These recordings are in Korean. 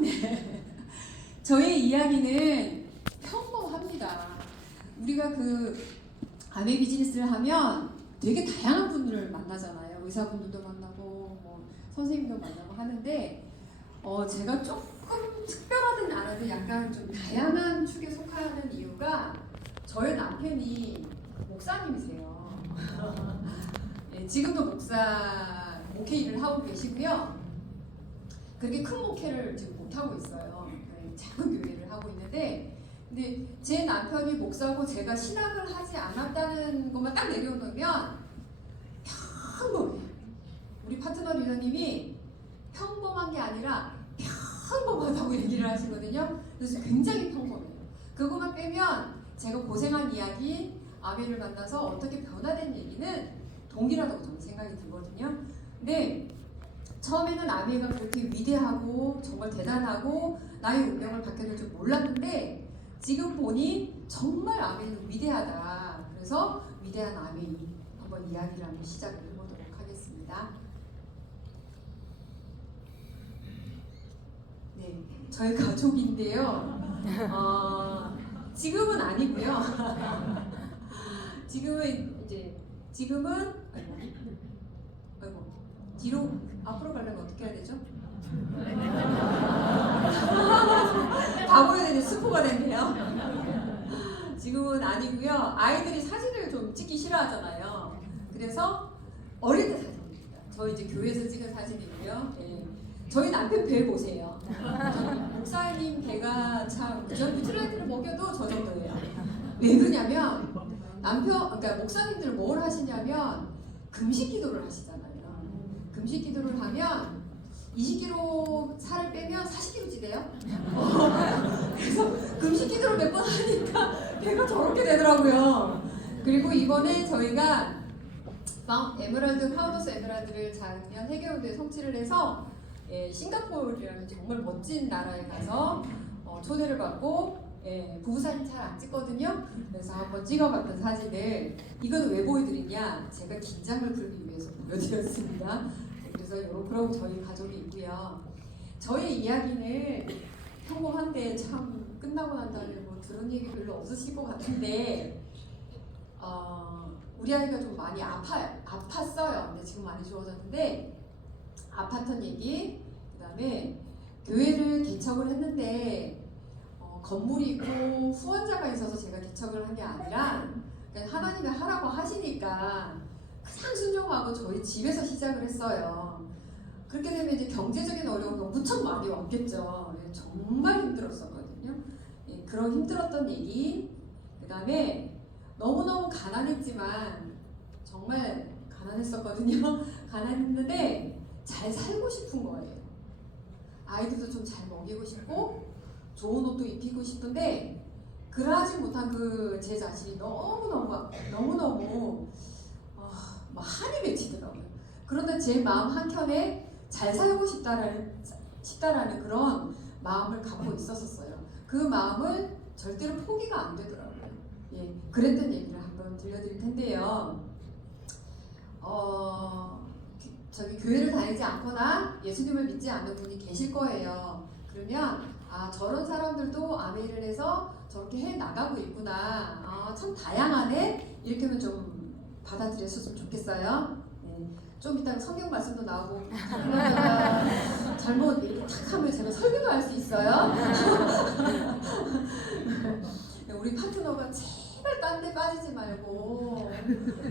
네. 저의 이야기는 평범합니다. 우리가 그 아내 비즈니스를 하면 되게 다양한 분들을 만나잖아요. 의사분들도 만나고 뭐 선생님도 만나고 하는데 제가 조금 특별하든 안 하든 약간 좀 다양한 축에 속하는 이유가 저희 남편이 목사님이세요. 네, 지금도 목회 일을 하고 계시고요. 그렇게 큰 목회를 지금 못 하고 있어요. 작은 교회를 하고 있는데, 근데 제 남편이 목사고 제가 신학을 하지 않았다는 것만 딱 내려놓으면 평범해요. 우리 파트너 리더님이 평범한 게 아니라 평범하다고 얘기를 하시거든요. 그래서 굉장히 평범해요. 그것만 빼면 제가 고생한 이야기, 아내를 만나서 어떻게 변화된 얘기는 동일하다고 저는 생각이 들거든요. 근데 처음에는 아비가 그렇게 위대하고 정말 대단하고 나의 운명을 받게 될 줄 몰랐는데 지금 보니 정말 아비는 위대하다. 그래서 위대한 아비 한번 이야기를 한번 시작을 해보도록 하겠습니다. 네, 저희 가족인데요. 지금은 아니고요. 지금은 뒤로 앞으로 가려면 어떻게 해야 되죠? 다 보여야 되는데 스포가 됐네요. 지금은 아니고요. 아이들이 사진을 좀 찍기 싫어하잖아요. 그래서 어릴 때 사진입니다. 저희 이제 교회에서 찍은 사진이고요. 예. 저희 남편 배 보세요. 목사님 배가 참 저희 트레이드를 먹여도 저 정도예요. 왜 그러냐면 그러니까 목사님들은 뭘 하시냐면 금식 기도를 하시잖아요. 금식 기도를 하면 20kg 살을 빼면 40kg 찌대요. 그래서 금식 기도를 몇 번 하니까 배가 저렇게 되더라고요. 그리고 이번에 저희가 파운더스 에메랄드를 작년 해결대에 성취를 해서 싱가포르라는 정말 멋진 나라에 가서 초대를 받고 부부사진 잘 안 찍거든요. 그래서 한번 찍어봤던 사진을 이건 왜 보여드리냐, 제가 긴장을 풀기 위해서 보여드렸습니다. 그래서 그러고 저희 가족이 있고요. 저희 이야기는 평범한데 참 끝나고 난 다음에 뭐 들은 얘기 별로 없으실 것 같은데 우리 아이가 좀 많이 아팠어요. 근데 지금 많이 좋아졌는데 아팠던 얘기, 그 다음에 교회를 개척을 했는데 건물이 있고 후원자가 있어서 제가 개척을 한 게 아니라 그냥 하나님이 하라고 하시니까 그냥 순종하고 저희 집에서 시작을 했어요. 그렇게 되면 이제 경제적인 어려움이 무척 많이 왔겠죠. 정말 힘들었었거든요. 그런 힘들었던 얘기, 그 다음에 너무너무 가난했지만 정말 가난했었거든요. 가난했는데 잘 살고 싶은 거예요. 아이들도 좀 잘 먹이고 싶고 좋은 옷도 입히고 싶은데 그러하지 못한 제 자신이 너무너무 한이 맺히더라고요. 그런데 제 마음 한켠에 잘 살고 싶다라는 그런 마음을 갖고 있었어요. 그 마음을 절대로 포기가 안 되더라고요. 그랬던 얘기를 한번 들려드릴 텐데요. 저기 교회를 다니지 않거나 예수님을 믿지 않는 분이 계실 거예요. 그러면 저런 사람들도 아멘을 해서 저렇게 해 나가고 있구나. 참 다양하네. 이렇게는 좀 받아들였으면 좋겠어요. 좀 이따 성경 말씀도 나오고 잘못 이렇게 탁 하면 제가 설교도 할 수 있어요. 우리 파트너가 제발 딴 데 빠지지 말고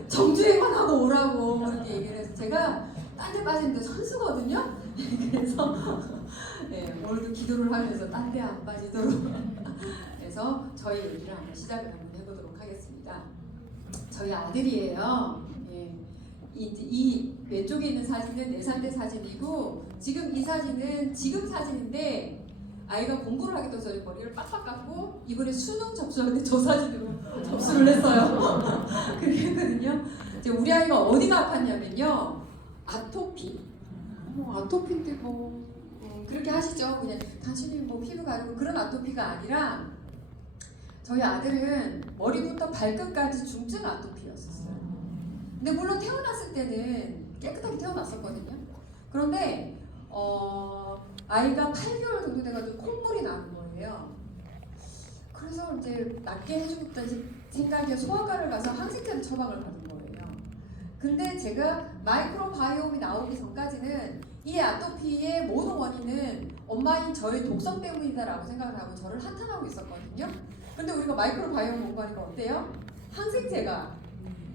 정주행만 하고 오라고 그렇게 얘기를 해서 제가 딴 데 빠지는데 선수거든요. 그래서 오늘도 기도를 하면서 딴 데 안 빠지도록 그래서 저희 얘기를 한번 시작을 한번 해보도록 하겠습니다. 저희 아들이에요. 이 왼쪽에 있는 사진은 4살 때 사진이고 지금 이 사진은 지금 사진인데 아이가 공부를 하기도 전에 머리를 빡빡 깎고 이번에 수능 접수하는데 저 사진으로 접수를 했어요. 그랬거든요. 우리 아이가 어디가 아팠냐면요, 아토피. 아토피인데 그렇게 하시죠. 그냥 당신이 피부 가리고 그런 아토피가 아니라 저희 아들은 머리부터 발끝까지 중증 아토피였었어요. 근데 물론 태어났을 때는 깨끗하게 태어났었거든요. 그런데 아이가 8개월 정도 돼가지고 콧물이 나는 거예요. 그래서 이제 낫게 해주겠다는 생각에 소아과를 가서 항생제를 처방을 받은 거예요. 근데 제가 마이크로바이옴이 나오기 전까지는 이 아토피의 모든 원인은 엄마인 저의 독성 때문이다라고 생각을 하고 저를 한탄하고 있었거든요. 근데 우리가 마이크로바이옴 공부하니까 어때요? 항생제가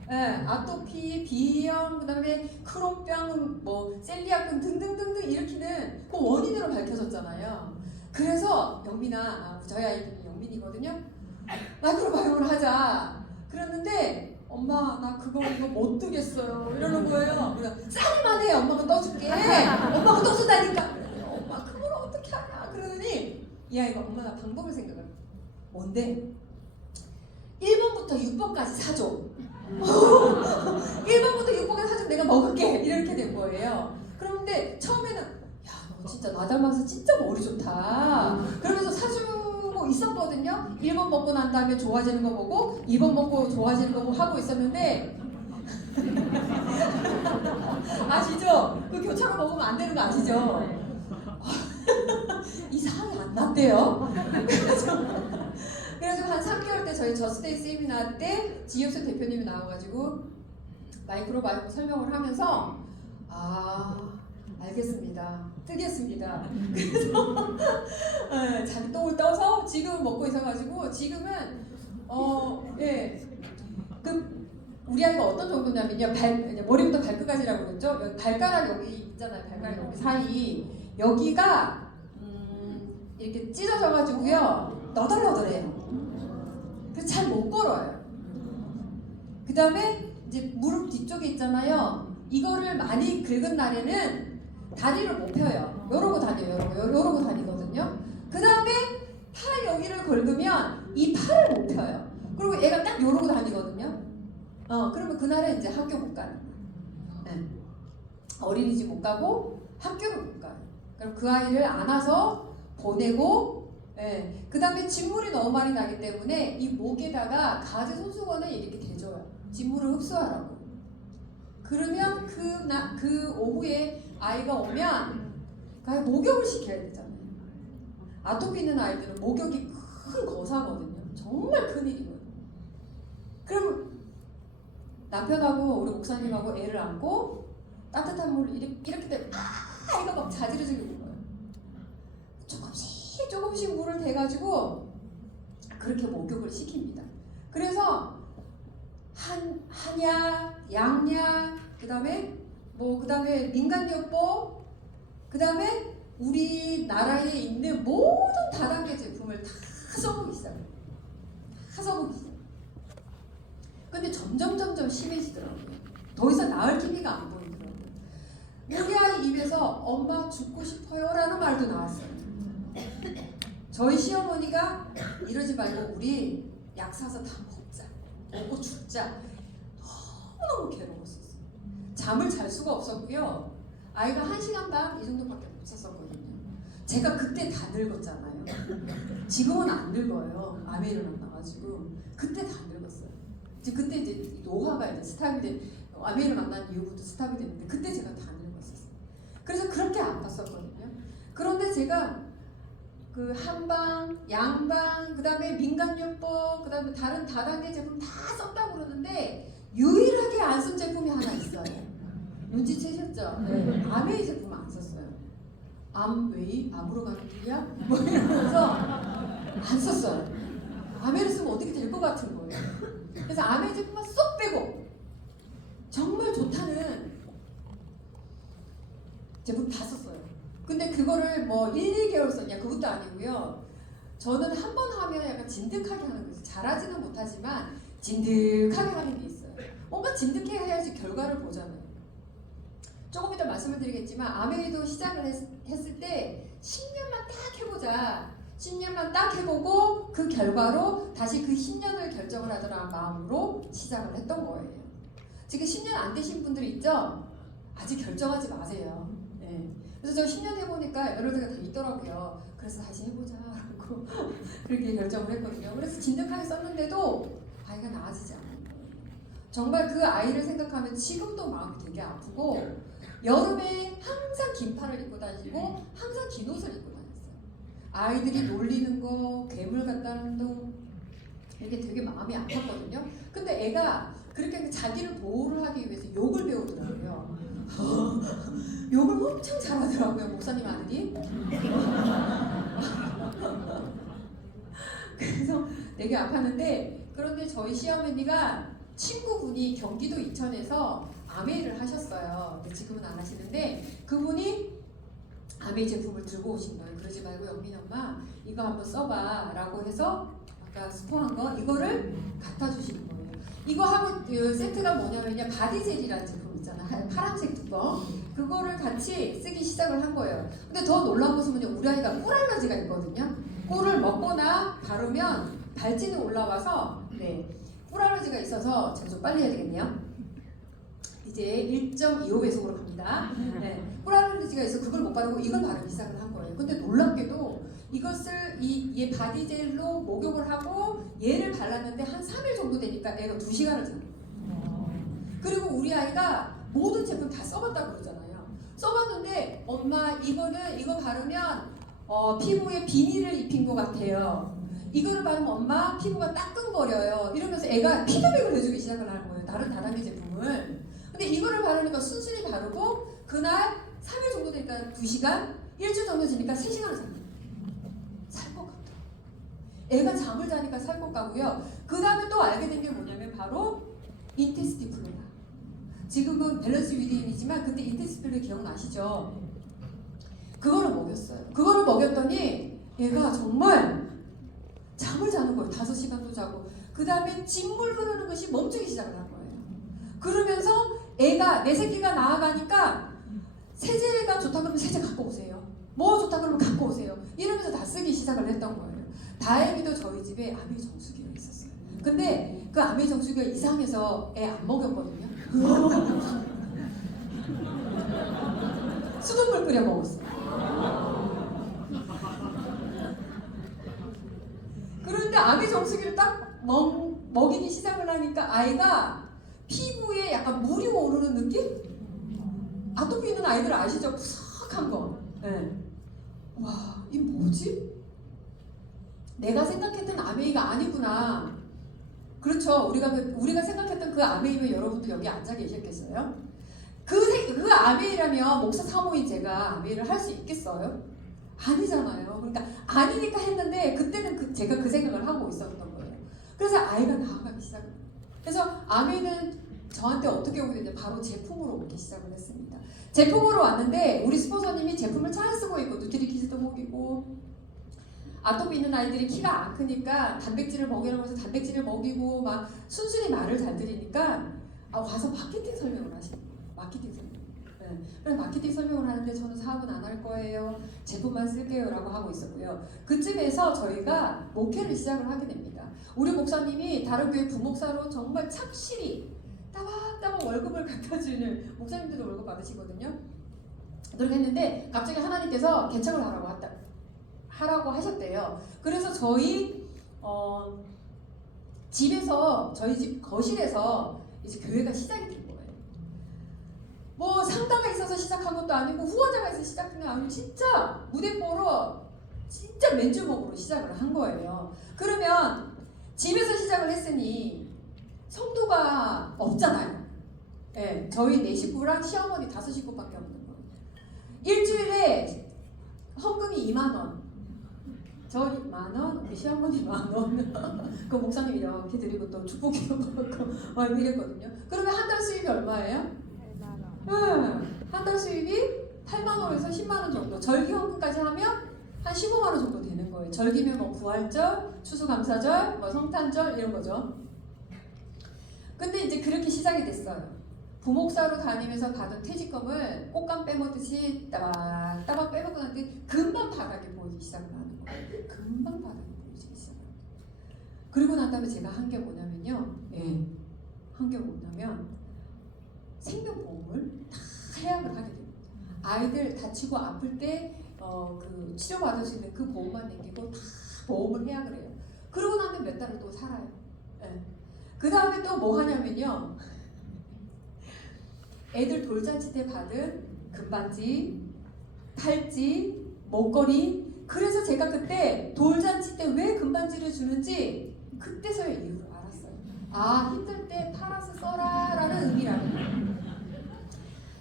아토피, 비형, 그다음에 크론병, 뭐 셀리아금 등등등등 일으키는 그 원인으로 밝혀졌잖아요. 그래서 영민아, 저희 아이들은 영민이거든요. 마이크로바이옴을 하자. 그랬는데 엄마 나 이거 못 뜨겠어요 이러는 거예요. 그래서 싸기만 해, 엄마가 떠줄게. 엄마가 떠준다니까. 엄마 그걸 어떻게 하냐 그러더니 이 아이가 엄마 나 방법을 생각을. 뭔데? 1번부터 6번까지 사줘. 1번부터 6번까지 사주면 내가 먹을게 이렇게 된 거예요. 그런데 처음에는 야 너 진짜 나 닮아서 진짜 머리 좋다 그러면서 사주고 있었거든요. 1번 먹고 난 다음에 좋아지는 거 보고 2번 먹고 좋아지는 거 보고 하고 있었는데 아시죠? 그 교차로 먹으면 안 되는 거 아시죠? 이상하게 안 났대요. 그래서 한 3개월 때 저희 저스데이 세미나 때 지효수 대표님이 나와가지고 마이크로바이옴 설명을 하면서 알겠습니다. 뜨겠습니다. 그래서 자기 똥을 떠서 지금 먹고 있어가지고 지금은 우리 아이가 어떤 정도냐면요. 머리부터 발끝까지라고 그랬죠. 발가락 여기 있잖아요. 발가락 여기 사이 여기가 이렇게 찢어져가지고요. 너덜너덜해요. 그래서 잘 못 걸어요. 그 다음에 이제 무릎 뒤쪽에 있잖아요. 이거를 많이 긁은 날에는 다리를 못 펴요. 이러고 다녀요. 이러고 다니거든요. 그 다음에 팔 여기를 긁으면 이 팔을 못 펴요. 그리고 얘가 딱 이러고 다니거든요. 그러면 그날은 이제 학교 못 가는 거예요. 네. 어린이집 못 가고 학교를 못 가요. 그럼 그 아이를 안아서 보내고 그 다음에 진물이 너무 많이 나기 때문에 이 목에다가 가지 손수건을 이렇게 대줘요. 진물을 흡수하라고. 그러면 그 오후에 아이가 오면 목욕을 시켜야 되잖아요. 아토피 있는 아이들은 목욕이 큰 거사거든요. 정말 큰일이거든요. 그럼 남편하고 우리 목사님하고 애를 안고 따뜻한 물을 이렇게 되면 아이가 막 자지러지는 거예요. 조금씩 물을 대가지고 그렇게 목욕을 시킵니다. 그래서 한약, 양약, 그다음에 민간요법, 그다음에 우리나라에 있는 모든 다단계 제품을 다 써보기 시작해요. 근데 점점 심해지더라고요. 더 이상 나을 기미가 안 보이더라고요. 우리 아이 입에서 엄마 죽고 싶어요 라는 말도 나왔어요. 저희 시어머니가 이러지 말고 우리 약 사서 다 먹고 죽자. 너무너무 괴로웠었어요. 잠을 잘 수가 없었고요. 아이가 1시간 반 이 정도밖에 못 잤었거든요. 제가 그때 다 늙었잖아요. 지금은 안 늙어요. 암에 일어나가지고 그때 다 늙었어요. 그때 이제 노화가 이제 스탑이 된 암에 일어난 이후부터 스탑이 됐는데 그때 제가 다 늙었었어요. 그래서 그렇게 아팠었거든요. 그런데 제가 그 한방, 양방, 그 다음에 민간요법, 그 다음에 다른 다단계 제품 다 썼다고 그러는데 유일하게 안 쓴 제품이 하나 있어요. 눈치채셨죠? 네. 아메이 제품 안 썼어요. 암웨이? 암으로 가는 길이야? 뭐 이러면서 안 썼어요. 아메를 쓰면 어떻게 될 것 같은 거예요. 그래서 아메이 제품만 쏙 빼고 정말 좋다는 제품 다 썼어요. 근데 그거를 뭐 1, 2개월 썼냐 그것도 아니고요. 저는 한 번 하면 약간 진득하게 하는 거죠. 잘하지는 못하지만 진득하게 하는 게 있어요. 뭔가 진득해 해야지 결과를 보잖아요. 조금 이따 말씀을 드리겠지만 아메이도 시작을 했을 때 10년만 딱 해보자. 10년만 딱 해보고 그 결과로 다시 그 10년을 결정을 하더라는 마음으로 시작을 했던 거예요. 지금 10년 안 되신 분들이 있죠? 아직 결정하지 마세요. 네. 그래서 저 10년 해보니까 여러 개가 다 있더라고요. 그래서 다시 해보자 라고 그렇게 결정을 했거든요. 그래서 진득하게 썼는데도 아이가 나아지지 않아요. 정말 그 아이를 생각하면 지금도 마음이 되게 아프고 여름에 항상 긴팔을 입고 다니고 항상 긴 옷을 입고 다녔어요. 아이들이 놀리는 거, 괴물 같다는 둥 이게 되게 마음이 아팠거든요. 근데 애가 그렇게 자기를 보호를 하기 위해서 욕을 배우더라고요. 욕을 엄청 잘하더라고요, 목사님 아들이. 그래서 되게 아팠는데, 그런데 저희 시어머니가 친구분이 경기도 이천에서 아메이를 하셨어요. 근데 지금은 안 하시는데 그분이 아메이 제품을 들고 오신 거예요. 그러지 말고 영민 엄마 이거 한번 써봐 라고 해서 아까 스포한 거 이거를 갖다 주시는 거예요. 이거 하고 그 세트가 뭐냐면요, 바디젤이라는 제품 있잖아요. 파란색 뚜껑 그거를 같이 쓰기 시작을 한 거예요. 근데 더 놀라운 것은 뭐냐, 우리 아이가 꿀 알러지가 있거든요. 꿀을 먹거나 바르면 발진이 올라와서 꿀 알러지가 있어서 제가 좀 빨리 해야 되겠네요. 이제 1.25배속으로 갑니다. 꿀 알러지가 있어서 그걸 못 바르고 이걸 바르기 시작을 한 거예요. 근데 놀랍게도 이것을 얘 바디젤로 목욕을 하고 얘를 발랐는데 한 3일 정도 되니까 애가 2시간을 자요. 그리고 우리 아이가 모든 제품 다 써봤다고 그러잖아요. 써봤는데 엄마 이거 바르면 피부에 비닐을 입힌 것 같아요. 이거를 바르면 엄마 피부가 따끔거려요. 이러면서 애가 피드백을 해주기 시작을 하는 거예요. 다른 다단계 제품을. 근데 이거를 바르니까 순순히 바르고 그날 3일 정도 되니까 2시간, 일주일 정도 지니까 3시간을 자요. 살 것 같아. 애가 잠을 자니까 살 것 같고요. 그 다음에 또 알게 된 게 뭐냐면 바로 인테스티플로라. 지금은 밸런스 위드인이지만 그때 인테스티플로라 기억나시죠? 그거를 먹였어요. 그거를 먹였더니 얘가 정말 잠을 자는 거예요. 5시간도 자고. 그 다음에 진물 흐르는 것이 멈추기 시작을 한 거예요. 그러면서 애가 내 새끼가 나아가니까 세제가 좋다 그러면 세제 갖고 오세요. 뭐 좋다 그러면 갖고 오세요. 이러면서 다 쓰기 시작을 했던 거예요. 다행히도 저희 집에 아메이 정수기가 있었어요. 근데 그 아메이 정수기가 이상해서 애 안 먹였거든요. 수돗물 끓여 먹었어요. 그런데 아메이 정수기를 딱 먹이기 시작을 하니까 아이가 피부에 약간 물이 오르는 느낌? 아토피 있는 아이들 아시죠? 푸석한 거. 네. 와, 이 뭐지? 내가 생각했던 아메이가 아니구나. 그렇죠. 우리가 생각했던 그 아메이면 여러분도 여기 앉아 계셨겠어요? 그 아메이라면 목사 사모인 제가 아메이를 할 수 있겠어요? 아니잖아요. 그러니까 아니니까 했는데 그때는 제가 그 생각을 하고 있었던 거예요. 그래서 아이가 나아가기 시작을. 그래서 아메이는 저한테 어떻게 오게 됐냐, 바로 제품으로 오기 시작을 했습니다. 제품으로 왔는데 우리 스포서님이 제품을 잘 쓰고 있고 누트리키즈도 먹이고 아토피 있는 아이들이 키가 안 크니까 단백질을 먹이라고 해서 단백질을 먹이고 막 순순히 말을 잘 들으니까 와서 마케팅 설명을 하시는 거예요. 마케팅 설명. 네. 그래서 마케팅 설명을 하는데 저는 사업은 안 할 거예요. 제품만 쓸게요 라고 하고 있었고요. 그쯤에서 저희가 목회를 시작을 하게 됩니다. 우리 목사님이 다른 교회 부목사로 정말 착실히 따박따박 월급을 갖다주는, 목사님들도 월급 받으시거든요. 그렇게 했는데 갑자기 하나님께서 개척을 하라고 하셨대요. 그래서 저희 집에서, 저희 집 거실에서 이제 교회가 시작이 된 거예요. 뭐 상가가 있어서 시작한 것도 아니고 후원자가 있어서 시작한 게 아니고 진짜 무대뽀로 진짜 맨주먹으로 시작을 한 거예요. 그러면 집에서 시작을 했으니 성도가 없잖아요. 네, 저희 4식구랑 시어머니 5식구밖에 없는 거예요. 일주일에 헌금이 2만원. 저 만원, 우리 시어머니 만원. 그 목사님 이렇게 드리고 또 축복기도 받고 이랬거든요. 그러면 한 달 수입이 얼마예요? 8만원. 한 달 수입이 8만원에서 10만원 정도. 절기 헌금까지 하면 한 15만원 정도 되는 거예요. 절기면 뭐 부활절, 추수감사절, 뭐 성탄절 이런 거죠. 근데 이제 그렇게 시작이 됐어요. 부목사로 다니면서 받은 퇴직금을 꽃감 빼먹듯이 따박 빼먹고 났는데 금방 바닥에 보이기 시작을 하는 거예요. 금방 바닥에 보이기 시작을 해요. 그리고 난 다음에 제가 한 게 뭐냐면요. 한 게 뭐냐면 생명보험을 다 해약을 하게 됩니다. 아이들 다치고 아플 때 그 치료받을 수 있는 그 보험만 남기고 다 보험을 해약을 해요. 그러고 나면 몇 달을 또 살아요. 그 다음에 또 뭐 하냐면요. 애들 돌잔치 때 받은 금반지, 팔찌, 목걸이. 그래서 제가 그때 돌잔치 때 왜 금반지를 주는지 그때서야 이유를 알았어요. 아, 힘들 때 팔아서 써라라는 의미라는.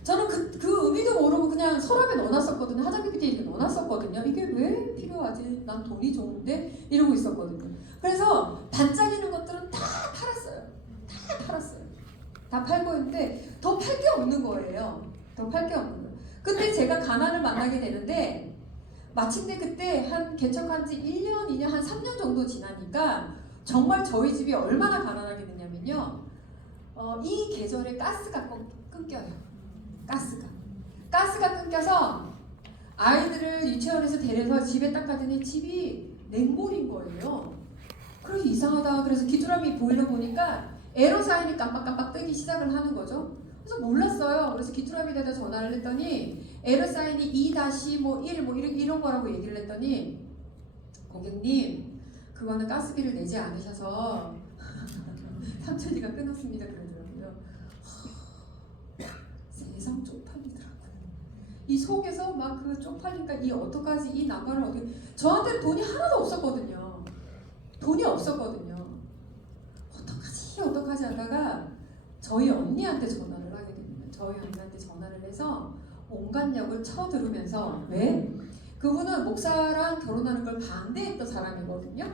저는 그 의미도 모르고 그냥 서랍에 넣어놨었거든요. 화장품 밑에 이렇게 넣어놨었거든요. 이게 왜 필요하지? 난 돈이 좋은데? 이러고 있었거든요. 그래서 반짝이는 것들은 다 팔았어요. 다 팔았어요. 다 팔고 있는데 더 팔 게 없는 거예요. 더 팔 게 없는 거예요. 근데 제가 가난을 만나게 되는데 마침내 그때 한 개척한 지 1년, 2년, 한 3년 정도 지나니까 정말 저희 집이 얼마나 가난하게 됐냐면요. 이 계절에 가스가 끊겨요. 가스가 끊겨서 아이들을 유치원에서 데려서 집에 딱 가더니 집이 냉골인 거예요. 그래서 이상하다. 그래서 귀뚜라미 보일러 보니까 에어사인이 깜빡깜빡 뜨기 시작을 하는 거죠. 그래서 몰랐어요. 그래서 귀뚜라미에다 전화를 했더니 에어사인이 2-1 뭐 이런 거라고 얘기를 했더니 고객님 그거는 가스비를 내지 않으셔서 삼천리가 끊었습니다 그러더라고요. 세상 쪽팔리더라고요. 이 속에서 막 그 쪽팔리니까 이 어떡하지 이 난관을 어떻게 저한테는 돈이 하나도 없었거든요. 돈이 없었거든요. 어떡하지 하다가 저희 언니한테 전화를 하게 됩니다. 저희 언니한테 전화를 해서 온갖 역을 쳐들으면서 왜? 그분은 목사랑 결혼하는 걸 반대했던 사람이거든요.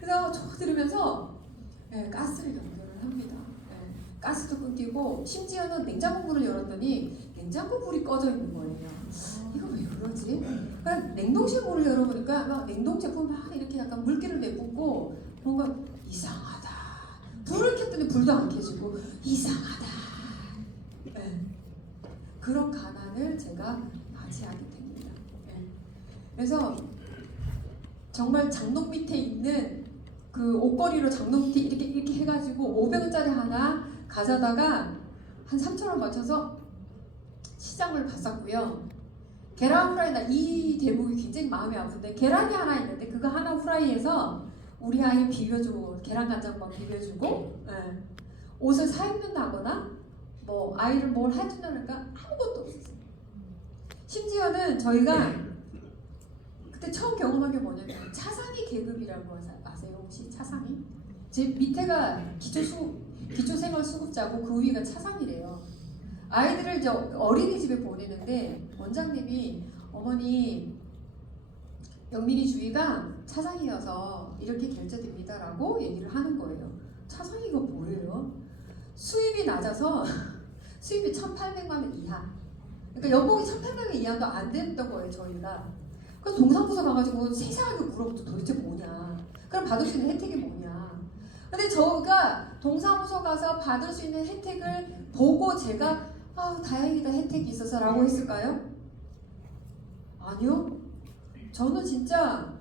그래서 쳐들으면서 가스를 연결을 합니다. 가스도 끊기고 심지어는 냉장고 문을 열었더니 냉장고 불이 꺼져 있는 거예요. 이거 왜 그러지? 그러니까 냉동실 문을 열어보니까 막 냉동 제품 막 이렇게 약간 물기를 내뿜고 뭔가 이상하다. 불을 켰더니 불도 안 켜지고 이상하다. 그런 가난을 제가 맞이하게 됩니다. 그래서 정말 장롱 밑에 있는 그 옷걸이로 장롱 밑에 이렇게 해가지고 500원짜리 하나 가져다가 한 3,000원 맞춰서 시장을 봤었고요. 계란 후라이 이 대목이 굉장히 마음이 아픈데 계란이 하나 있는데 그거 하나 후라이해서 우리 아이 비벼주고 계란 간장만 비벼주고 옷을 사 입는다거나 뭐 아이를 뭘 해준다니까 아무것도 없었어요. 심지어는 저희가 그때 처음 경험한 게 뭐냐면 차상위 계급이라고 아세요? 혹시 차상위? 제 밑에가 기초생활수급자고 그 위가 차상위래요. 아이들을 이제 어린이집에 보내는데 원장님이 어머니 영민이 주위가 차상위여서 이렇게 결제됩니다라고 얘기를 하는 거예요. 차상위가 뭐예요? 수입이 낮아서 수입이 1,800만 원 이하. 그러니까 연봉이 1,800만 원 이하도 안 됐던 거예요 저희가. 그래서 동사무소 가가지고 세세하게 물어보죠. 도대체 뭐냐? 그럼 받을 수 있는 혜택이 뭐냐? 근데 저가 동사무소 가서 받을 수 있는 혜택을 보고 제가 다행이다 혜택이 있어서 라고 했을까요? 아니요. 저는 진짜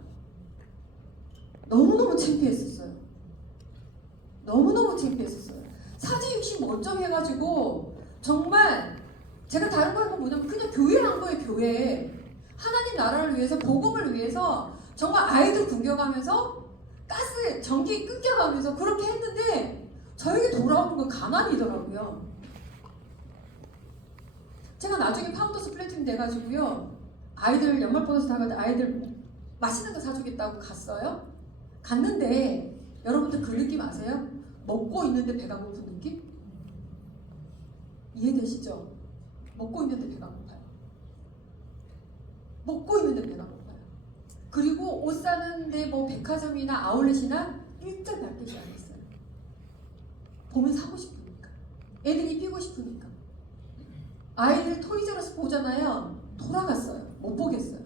너무너무 창피했었어요. 너무너무 창피했었어요. 사지 욕심 멀쩡해가지고 정말 제가 다른 거 한 건 뭐냐면 그냥 교회를 한 거예요. 교회. 하나님 나라를 위해서 복음을 위해서 정말 아이들 굶겨가면서 가스 전기 끊겨가면서 그렇게 했는데 저에게 돌아오는 건 가난이더라고요. 제가 나중에 파운더스 플래티넘 돼가지고요 아이들 연말 보너스 나가는데 아이들 맛있는 거 사주겠다고 갔어요. 갔는데 여러분들 그 느낌 아세요? 먹고 있는데 배가 고픈 느낌? 이해되시죠? 먹고 있는데 배가 고파요. 먹고 있는데 배가 고파요. 그리고 옷 사는데 뭐 백화점이나 아울렛이나 일절 날뛰지 않았어요. 보면 사고 싶으니까. 애들 입히고 싶으니까. 아이들 토이저러스 보잖아요. 돌아갔어요. 못 보겠어요.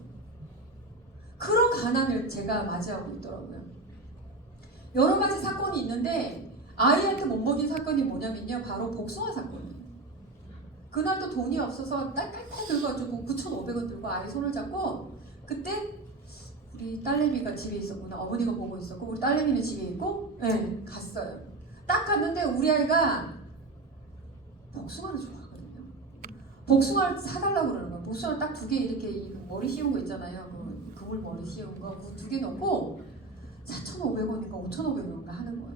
그런 가난을 제가 맞이하고 있더라고요. 여러 가지 사건이 있는데 아이한테 못 먹인 사건이 뭐냐면요. 바로 복숭아 사건이에요. 그날도 돈이 없어서 딸딸딸 들어가지고 9,500원 들고 아이 손을 잡고 그때 우리 딸내미가 집에 있었구나. 어머니가 보고 있었고 우리 딸내미는 집에 있고 갔어요. 딱 갔는데 우리 아이가 복숭아를 좋아하거든요. 복숭아를 사달라고 그러는 거예요. 복숭아 딱 2개 이렇게 머리 씌운 거 있잖아요. 그 그물 머리 씌운 거 2개 넣고 4,500원인가 5,500원인가 하는 거예요.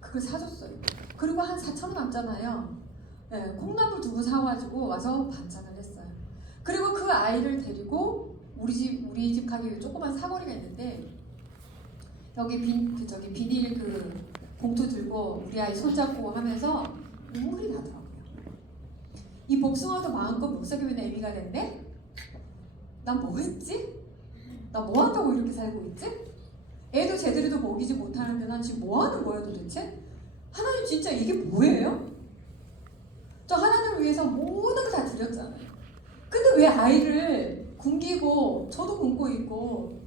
그걸 사줬어요. 그리고 한 4,000원 남잖아요. 콩나물 두부 사가지고 와서 반찬을 했어요. 그리고 그 아이를 데리고 우리 집 가게 조그만 사거리가 있는데 여기 비닐 그 봉투 들고 우리 아이 손잡고 하면서 눈물이 나더라고요. 이 복숭아도 마음껏 못 사귀면 애미가 됐네? 난 뭐 했지? 나 뭐 한다고 이렇게 살고 있지? 애도 제대로도 먹이지 못하는데 난 지금 뭐 하는 거야 도대체? 하나님 진짜 이게 뭐예요? 저 하나님을 위해서 모든 걸 다 드렸잖아요. 근데 왜 아이를 굶기고 저도 굶고 있고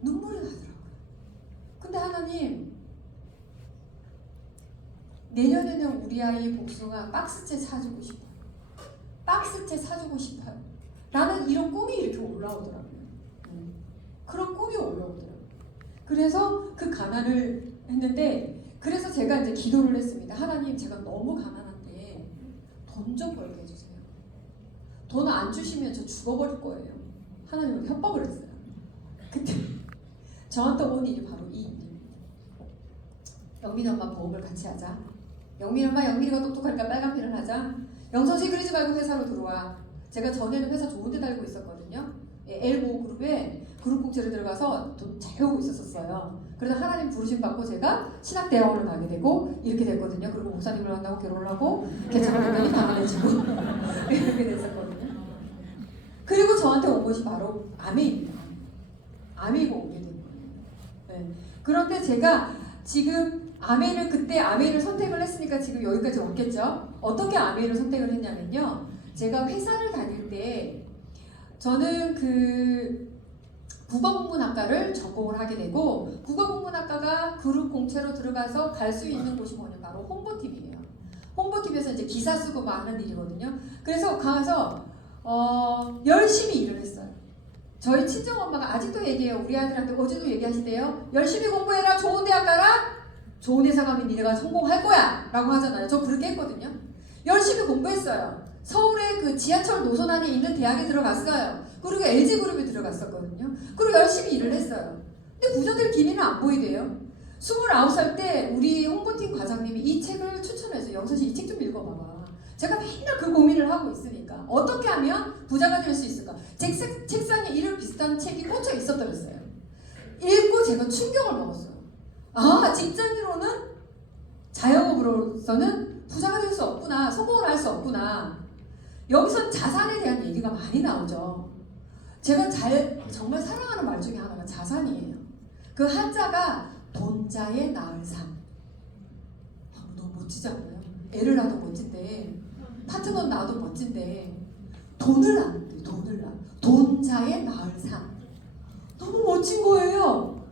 눈물이 나더라고요. 근데 하나님 내년에는 우리 아이 복숭아 박스째 사주고 싶어요. 박스째 사주고 싶어요. 라는 이런 꿈이 이렇게 올라오더라고요. 그런 꿈이 올라오더라고요. 그래서 그 가난을 했는데 그래서 제가 이제 기도를 했습니다. 하나님 제가 너무 가난한데 돈 좀 벌게 해주세요. 돈 안 주시면 저 죽어버릴 거예요. 하나님은 협박을 했어요. 그때 저한테 온 일이 바로 이 일입니다. 영민 엄마 보험을 같이 하자. 영민 엄마 영민이가 똑똑하니까 빨간 피를 하자. 영선씨 그러지 말고 회사로 들어와. 제가 전에는 회사 좋은 데 다니고 있었거든요. L5 그룹에 그룹 공채를 들어가서 돈 잘 오고 있었어요. 그래서 하나님 부르심 받고 제가 신학대학원을 가게 되고 이렇게 됐거든요. 그리고 목사님을 만나고 결혼을 하고 개척하더니 가난해지고 이렇게 됐었거든요. 그리고 저한테 온 것이 바로 아메입니다. 아메이가 오게 된 거예요. 네. 그런데 제가 지금 그때 아메이를 선택을 했으니까 지금 여기까지 왔겠죠. 어떻게 아메이를 선택을 했냐면요. 제가 회사를 다닐 때 저는 그 국어국문학과를 전공을 하게 되고 국어국문학과가 그룹 공채로 들어가서 갈 수 있는 곳이 뭐냐 바로 홍보팀이에요. 홍보팀에서 이제 기사 쓰고 막 하는 일이거든요. 그래서 가서 열심히 일을 했어요. 저희 친정엄마가 아직도 얘기해요. 우리 아들한테 어제도 얘기하시대요. 열심히 공부해라. 좋은 대학 가라. 좋은 회사 가면 니네가 성공할 거야 라고 하잖아요. 저 그렇게 했거든요. 열심히 공부했어요. 서울의 그 지하철 노선 안에 있는 대학에 들어갔어요. 그리고 LG그룹에 들어갔었거든요. 그리고 열심히 일을 했어요. 근데 부자들 기미는 안 보이대요. 29살 때 우리 홍보팀 과장님이 이 책을 추천해서 영선씨 이 책 좀 읽어봐봐. 제가 맨날 그 고민을 하고 있으니까 어떻게 하면 부자가 될 수 있을까? 책상에 이런 비슷한 책이 꽂혀 있었더랬어요. 읽고 제가 충격을 먹었어요. 아, 직장인으로는 자영업으로서는 부자가 될 수 없구나. 성공을 할 수 없구나. 여기서 자산에 대한 얘기가 많이 나오죠. 제가 정말 사랑하는 말 중에 하나가 자산이에요. 그 한자가 돈자의 나을 삶. 너무 멋지지 않아요? 애를 낳아도 멋진데 파트너 낳아도 멋진데 돈을 낳는데 돈자의 나을 삶. 너무 멋진 거예요.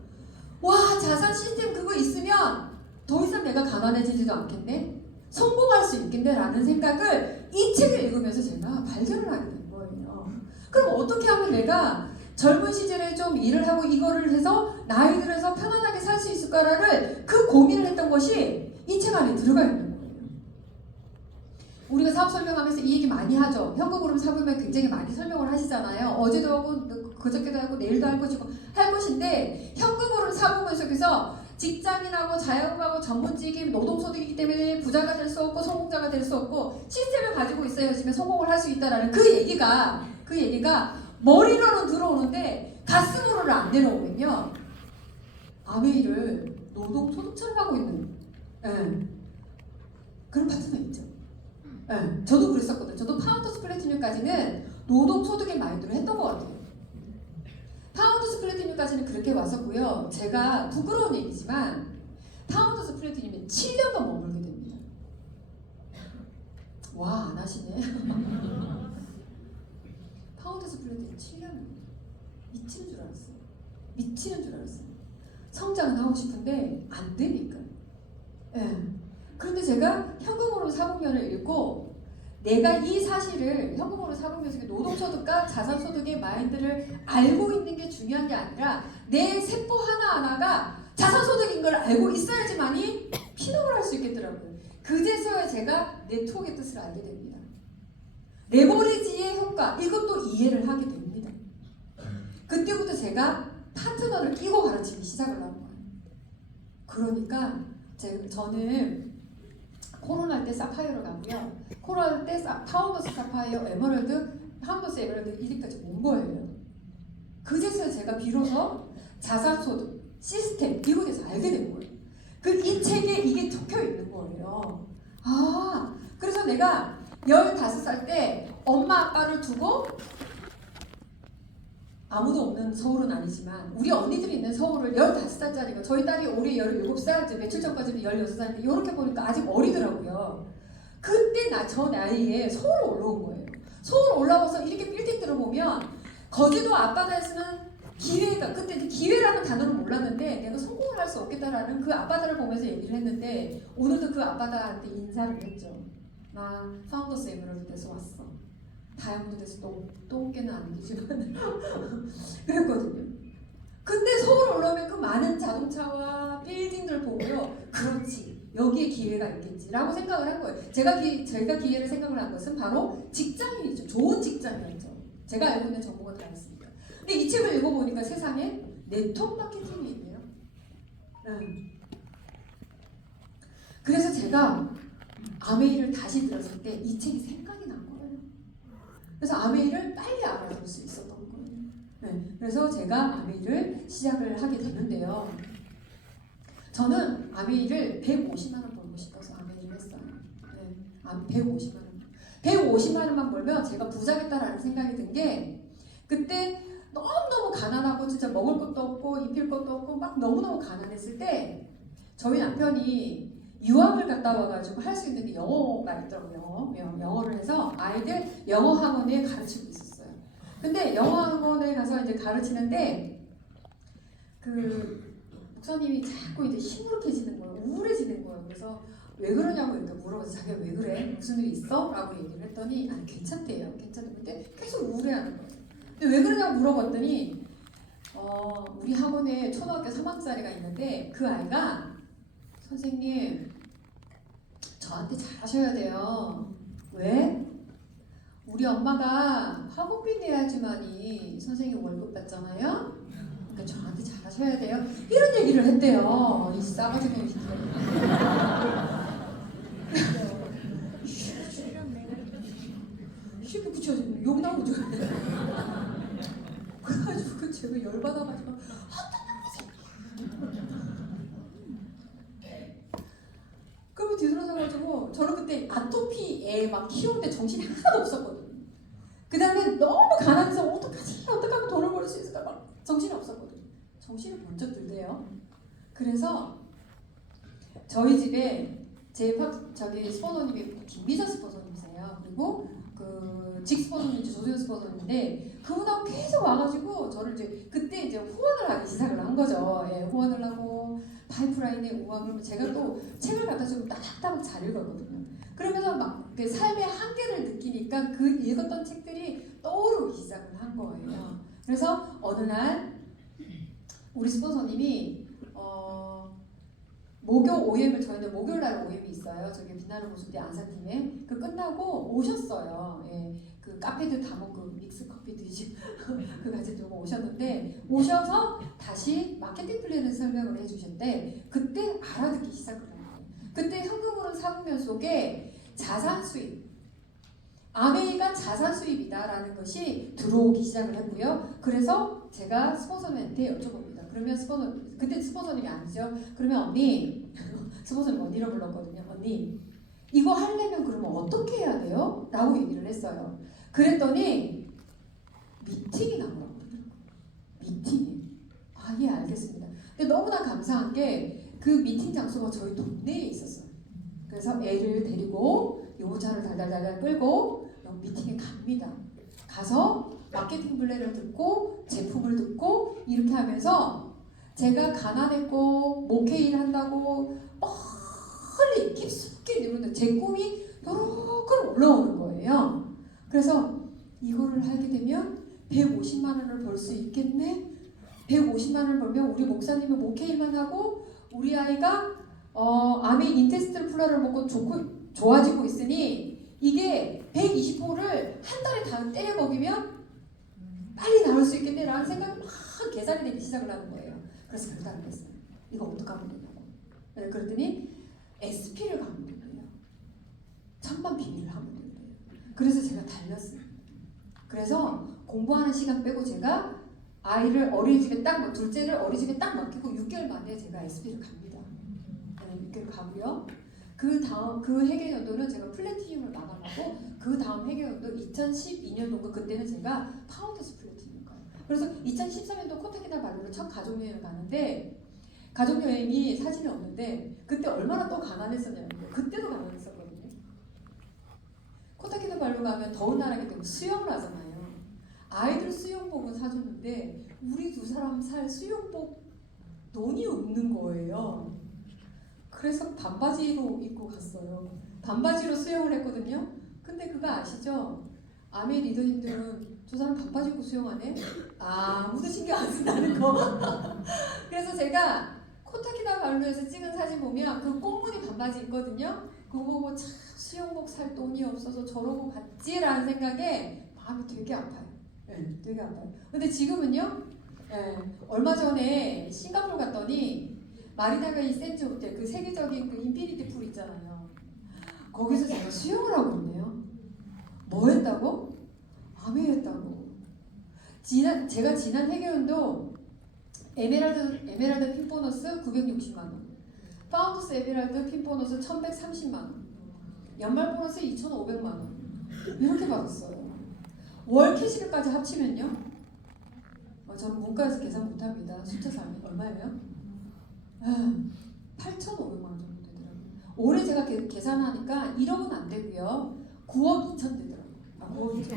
와, 자산 시스템 그거 있으면 더 이상 내가 가난해지지도 않겠네? 성공할 수 있겠네? 라는 생각을 이 책을 읽으면서 제가 발견을 하게 된 거예요. 그럼 어떻게 하면 내가 젊은 시절에 좀 일을 하고 이거를 해서 나이 들어서 편안하게 살 수 있을까를 그 고민을 했던 것이 이 책 안에 들어가 있는 거예요. 우리가 사업 설명하면서 이 얘기 많이 하죠. 현금으로 사보면 굉장히 많이 설명을 하시잖아요. 어제도 하고 그저께도 하고 내일도 할 것인데 현금으로 사보면서 그래서 직장인하고 자영업하고 전문직인 노동소득이기 때문에 부자가 될 수 없고 성공자가 될 수 없고 시스템을 가지고 있어야지만 성공을 할 수 있다라는 그 얘기가 머리로는 들어오는데 가슴으로는 안 내려오면요. 아메이를 노동소득처럼 하고 있는 그런 파트너 있죠. 저도 그랬었거든요. 저도 파운더스 플래티늄까지는 노동소득의 마인드로 했던 것 같아요. 파운더스 플래티늄까지는 그렇게 왔었고요. 제가 부끄러운 얘기지만 파운더스 플래티늄에 7년간 머물게 됩니다. 와, 안 하시네. 파운더스 플래티늄 7년 미치는 줄 알았어요. 성장은 하고 싶은데 안 되니까. 그런데 제가 현금으로 사보면을 읽고 내가 이 사실을 현금으로 사보면서 노동소득과 자산소득의 마인드를 알고 있는 게 중요한 게 아니라 내 세포 하나하나가 자산소득인 걸 알고 있어야지만이 핀업을 할 수 있겠더라고요. 그제서야 제가 네트워크의 뜻을 알게 됩니다. 레버리지의 효과, 이것도 이해를 하게 됩니다. 그때부터 제가 파트너를 끼고 가르치기 시작을 한 거예요. 그러니까 저는 코로나 때 사파이어를 가고요. 코로나 때 파운더스 사파이어, 에메랄드, 파운더스 에메랄드 이렇게까지 온 거예요. 그제서야 제가 비로소 자산소득 시스템 이거에 대해서 알게 된 거예요. 이 책에 이게 적혀 있는 거예요. 아, 그래서 내가 15살 때 엄마 아빠를 두고 아무도 없는 서울은 아니지만 우리 언니들이 있는 서울을 15살짜리가 저희 딸이 올해 17살, 며칠 전까지는 16살인데 이렇게 보니까 아직 어리더라고요. 그때 저 나이에 서울 올라온 거예요. 서울 올라와서 이렇게 빌딩들을 보면 거제도 앞바다에서는 기회가 그때 기회라는 단어를 몰랐는데 내가 성공을 할 수 없겠다라는 그 앞바다를 보면서 얘기를 했는데 오늘도 그 앞바다한테 인사를 했죠. 나 파운더스 에메랄드 돼서 왔어. 다이아몬드 돼서 또 깨는 아니지만 그랬거든요. 근데 서울 올라오면 그 많은 자동차와 빌딩들 보고요. 그렇지. 여기에 기회가 있겠지라고 생각을 한 거예요. 제가 기회를 생각을 한 것은 바로 직장인이죠. 좋은 직장이었죠. 제가 알고 있는 정보가 다 있습니다. 근데 이 책을 읽어보니까 세상에 네트워크 마케팅이 있네요. 그래서 제가 아메이를 다시 들었을 때 이 책이 생각이 난 거예요. 그래서 아메이를 빨리 알아볼 수 있었던 거예요. 네, 그래서 제가 아메이를 시작을 하게 되는데요. 저는 아메이를 150만 원 벌고 싶어서 아메이를 했어요. 네, 150만 원. 150만 원만 벌면 제가 부자겠다라는 생각이 든 게 그때 너무너무 가난하고 진짜 먹을 것도 없고 입힐 것도 없고 막 너무너무 가난했을 때 저희 남편이 유학을 갔다 와가지고 할 수 있는 게 영어가 있더라고요. 영어를 해서 아이들 영어 학원에 가르치고 있었어요. 근데 영어 학원에 가서 이제 가르치는데 그 목사님이 자꾸 이제 시무룩해지는 거예요. 우울해지는 거예요. 그래서 왜 그러냐고 이렇게 물어봐서 자기가 왜 그래? 무슨 일 있어? 라고 얘기를 했더니 아니 괜찮대요. 괜찮은데 계속 우울해하는 거예요. 근데 왜 그러냐고 물어봤더니 우리 학원에 초등학교 3학년짜리가 있는데 그 아이가 선생님 저한테 잘하셔야 돼요. 왜? 우리 엄마가 학원비 내야지만이 선생님 월급 받잖아요. 그러니까 저한테 잘하셔야 돼요. 이런 얘기를 했대요. 이 싸가지 없는 쉽게 붙여서 욕 나오죠. 그래가지고 그 제가 열받아가지고 그러면 뒤돌아서가지고 저는 그때 아토피 애 막 키우는데 정신이 하나도 없었거든요. 그 다음에 너무 가난해서 어떡하지? 어떻게 하면 돈을 벌 수 있을까? 막 정신이 없었거든요. 정신이 번쩍 들대요. 그래서 저희 집에 저기 스포너님이 김미자 스포너님이세요. 그리고 직 스포너님이 조소연 스포너님인데 그분하고 계속 와가지고 저를 그때 후원을 하기 시작을 한 거죠. 예, 후원을 하고 파이프라인에 우와 그러면 제가 또 책을 갖다 주면 따닥따닥 잘 읽었거든요. 그러면서 막 그 삶의 한계를 느끼니까 그 읽었던 책들이 떠오르기 시작을 한 거예요. 그래서 어느 날 우리 스폰서님이 목요 OM을 저희는 목요일 날 OM이 있어요. 저기 빛나는 모습대 안산팀에 그 끝나고 오셨어요. 예, 그 카페들 다 먹고 믹스 커피 드시고 그 같이 두고 오셨는데 오셔서 다시 마케팅 플랜을 설명을 해주셨대. 그때 알아듣기 시작을 한 거예요. 그때 현금으로 사으면 속에 자산 수입, 아메이가 자산 수입이다라는 것이 들어오기 시작을 했고요. 그래서 제가 스폰서님한테 여쭤봅니다. 그러면 그때 스폰서님이 아니죠. 그러면 언니, 스폰서님 언니로 불렀거든요. 언니, 이거 하려면 그러면 어떻게 해야 돼요? 라고 얘기를 했어요. 그랬더니 미팅이 나오라고 그러더라고요. 미팅이. 아, 예, 알겠습니다. 근데 너무나 감사한 게 그 미팅 장소가 저희 동네에 있었어요. 그래서 애를 데리고 요자를 달달달달 끌고 미팅에 갑니다. 가서 마케팅 플랜을 듣고 제품을 듣고 이렇게 하면서 제가 가난했고 목회일 한다고 빨리 깊숙이 누르는 제 꿈이 요렇게 올라오는 거예요. 그래서 이거를 하게 되면 150만 원을 벌 수 있겠네? 150만 원을 벌면 우리 목사님은 목회일만 하고 우리 아이가 암이 인테스트 플라를 먹고 좋아지고 있으니 이게 120호를 한 달에 다 때려 먹이면 빨리 나올 수 있겠네 라는 생각이 막 계산이 되기 시작을 하는 거예요. 그래서 결단을 했어요. 이거 어떻게 하면 되냐고. 네, 그랬더니 SP를 가면 되고요. 천만 비밀을 하면 된대요. 그래서 제가 달렸어요. 그래서 공부하는 시간 빼고 제가 아이를 어린이집에 둘째를 어린이집에 딱 맡기고 6개월 만에 제가 SP를 갑니다. 네, 6개월 가고요. 그 다음 그 회계연도는 제가 플래티늄을 마감하고 그 다음 회계연도 2012년도가 그때는 제가 파운더스 플래티늄 가요. 그래서 2013년도 코타키나발루로 첫 가족여행을 가는데 가족여행이 사진이 없는데 그때 얼마나 또 가난했었냐면 그때도 가난했었거든요. 코타키나발루 가면 더운 나라이기 때문에 수영을 하잖아요. 아이들 수영복은 사줬는데 우리 두 사람 살 수영복 돈이 없는 거예요. 그래서 반바지로 입고 갔어요. 반바지로 수영을 했거든요. 근데 그거 아시죠? 아메 리더님들은 저 사람 반바지 입고 수영하네? 아무도 신경 안 쓴다는 거. 그래서 제가 코타키나발루에서 찍은 사진 보면 그 꽃무늬 반바지 있거든요. 그거 보고 참 수영복 살 돈이 없어서 저러고 갔지라는 생각에 마음이 되게 아파요. 네, 되게 아파요. 근데 지금은요, 네, 얼마 전에 싱가포르 갔더니 마리나베이 센즈 호텔 그 세계적인 그 인피니티 풀 있잖아요. 거기서 제가 수영을 하고 있네요. 뭐 했다고? 아메 했다고. 제가 지난 회계연도 에메랄드 핀 보너스 960만 원, 파운더스 에메랄드 핀 보너스 1130만 원, 연말 보너스 2,500만 원 이렇게 받았어요. 월 캐시백까지 합치면요. 저는 문과에서 계산 못합니다. 숫자 3이 얼마예요? 8,500만 원 정도 되더라고요. 올해 제가 계산하니까 1억은 안 되고요. 9억 2천 되더라고요. 9억 2천.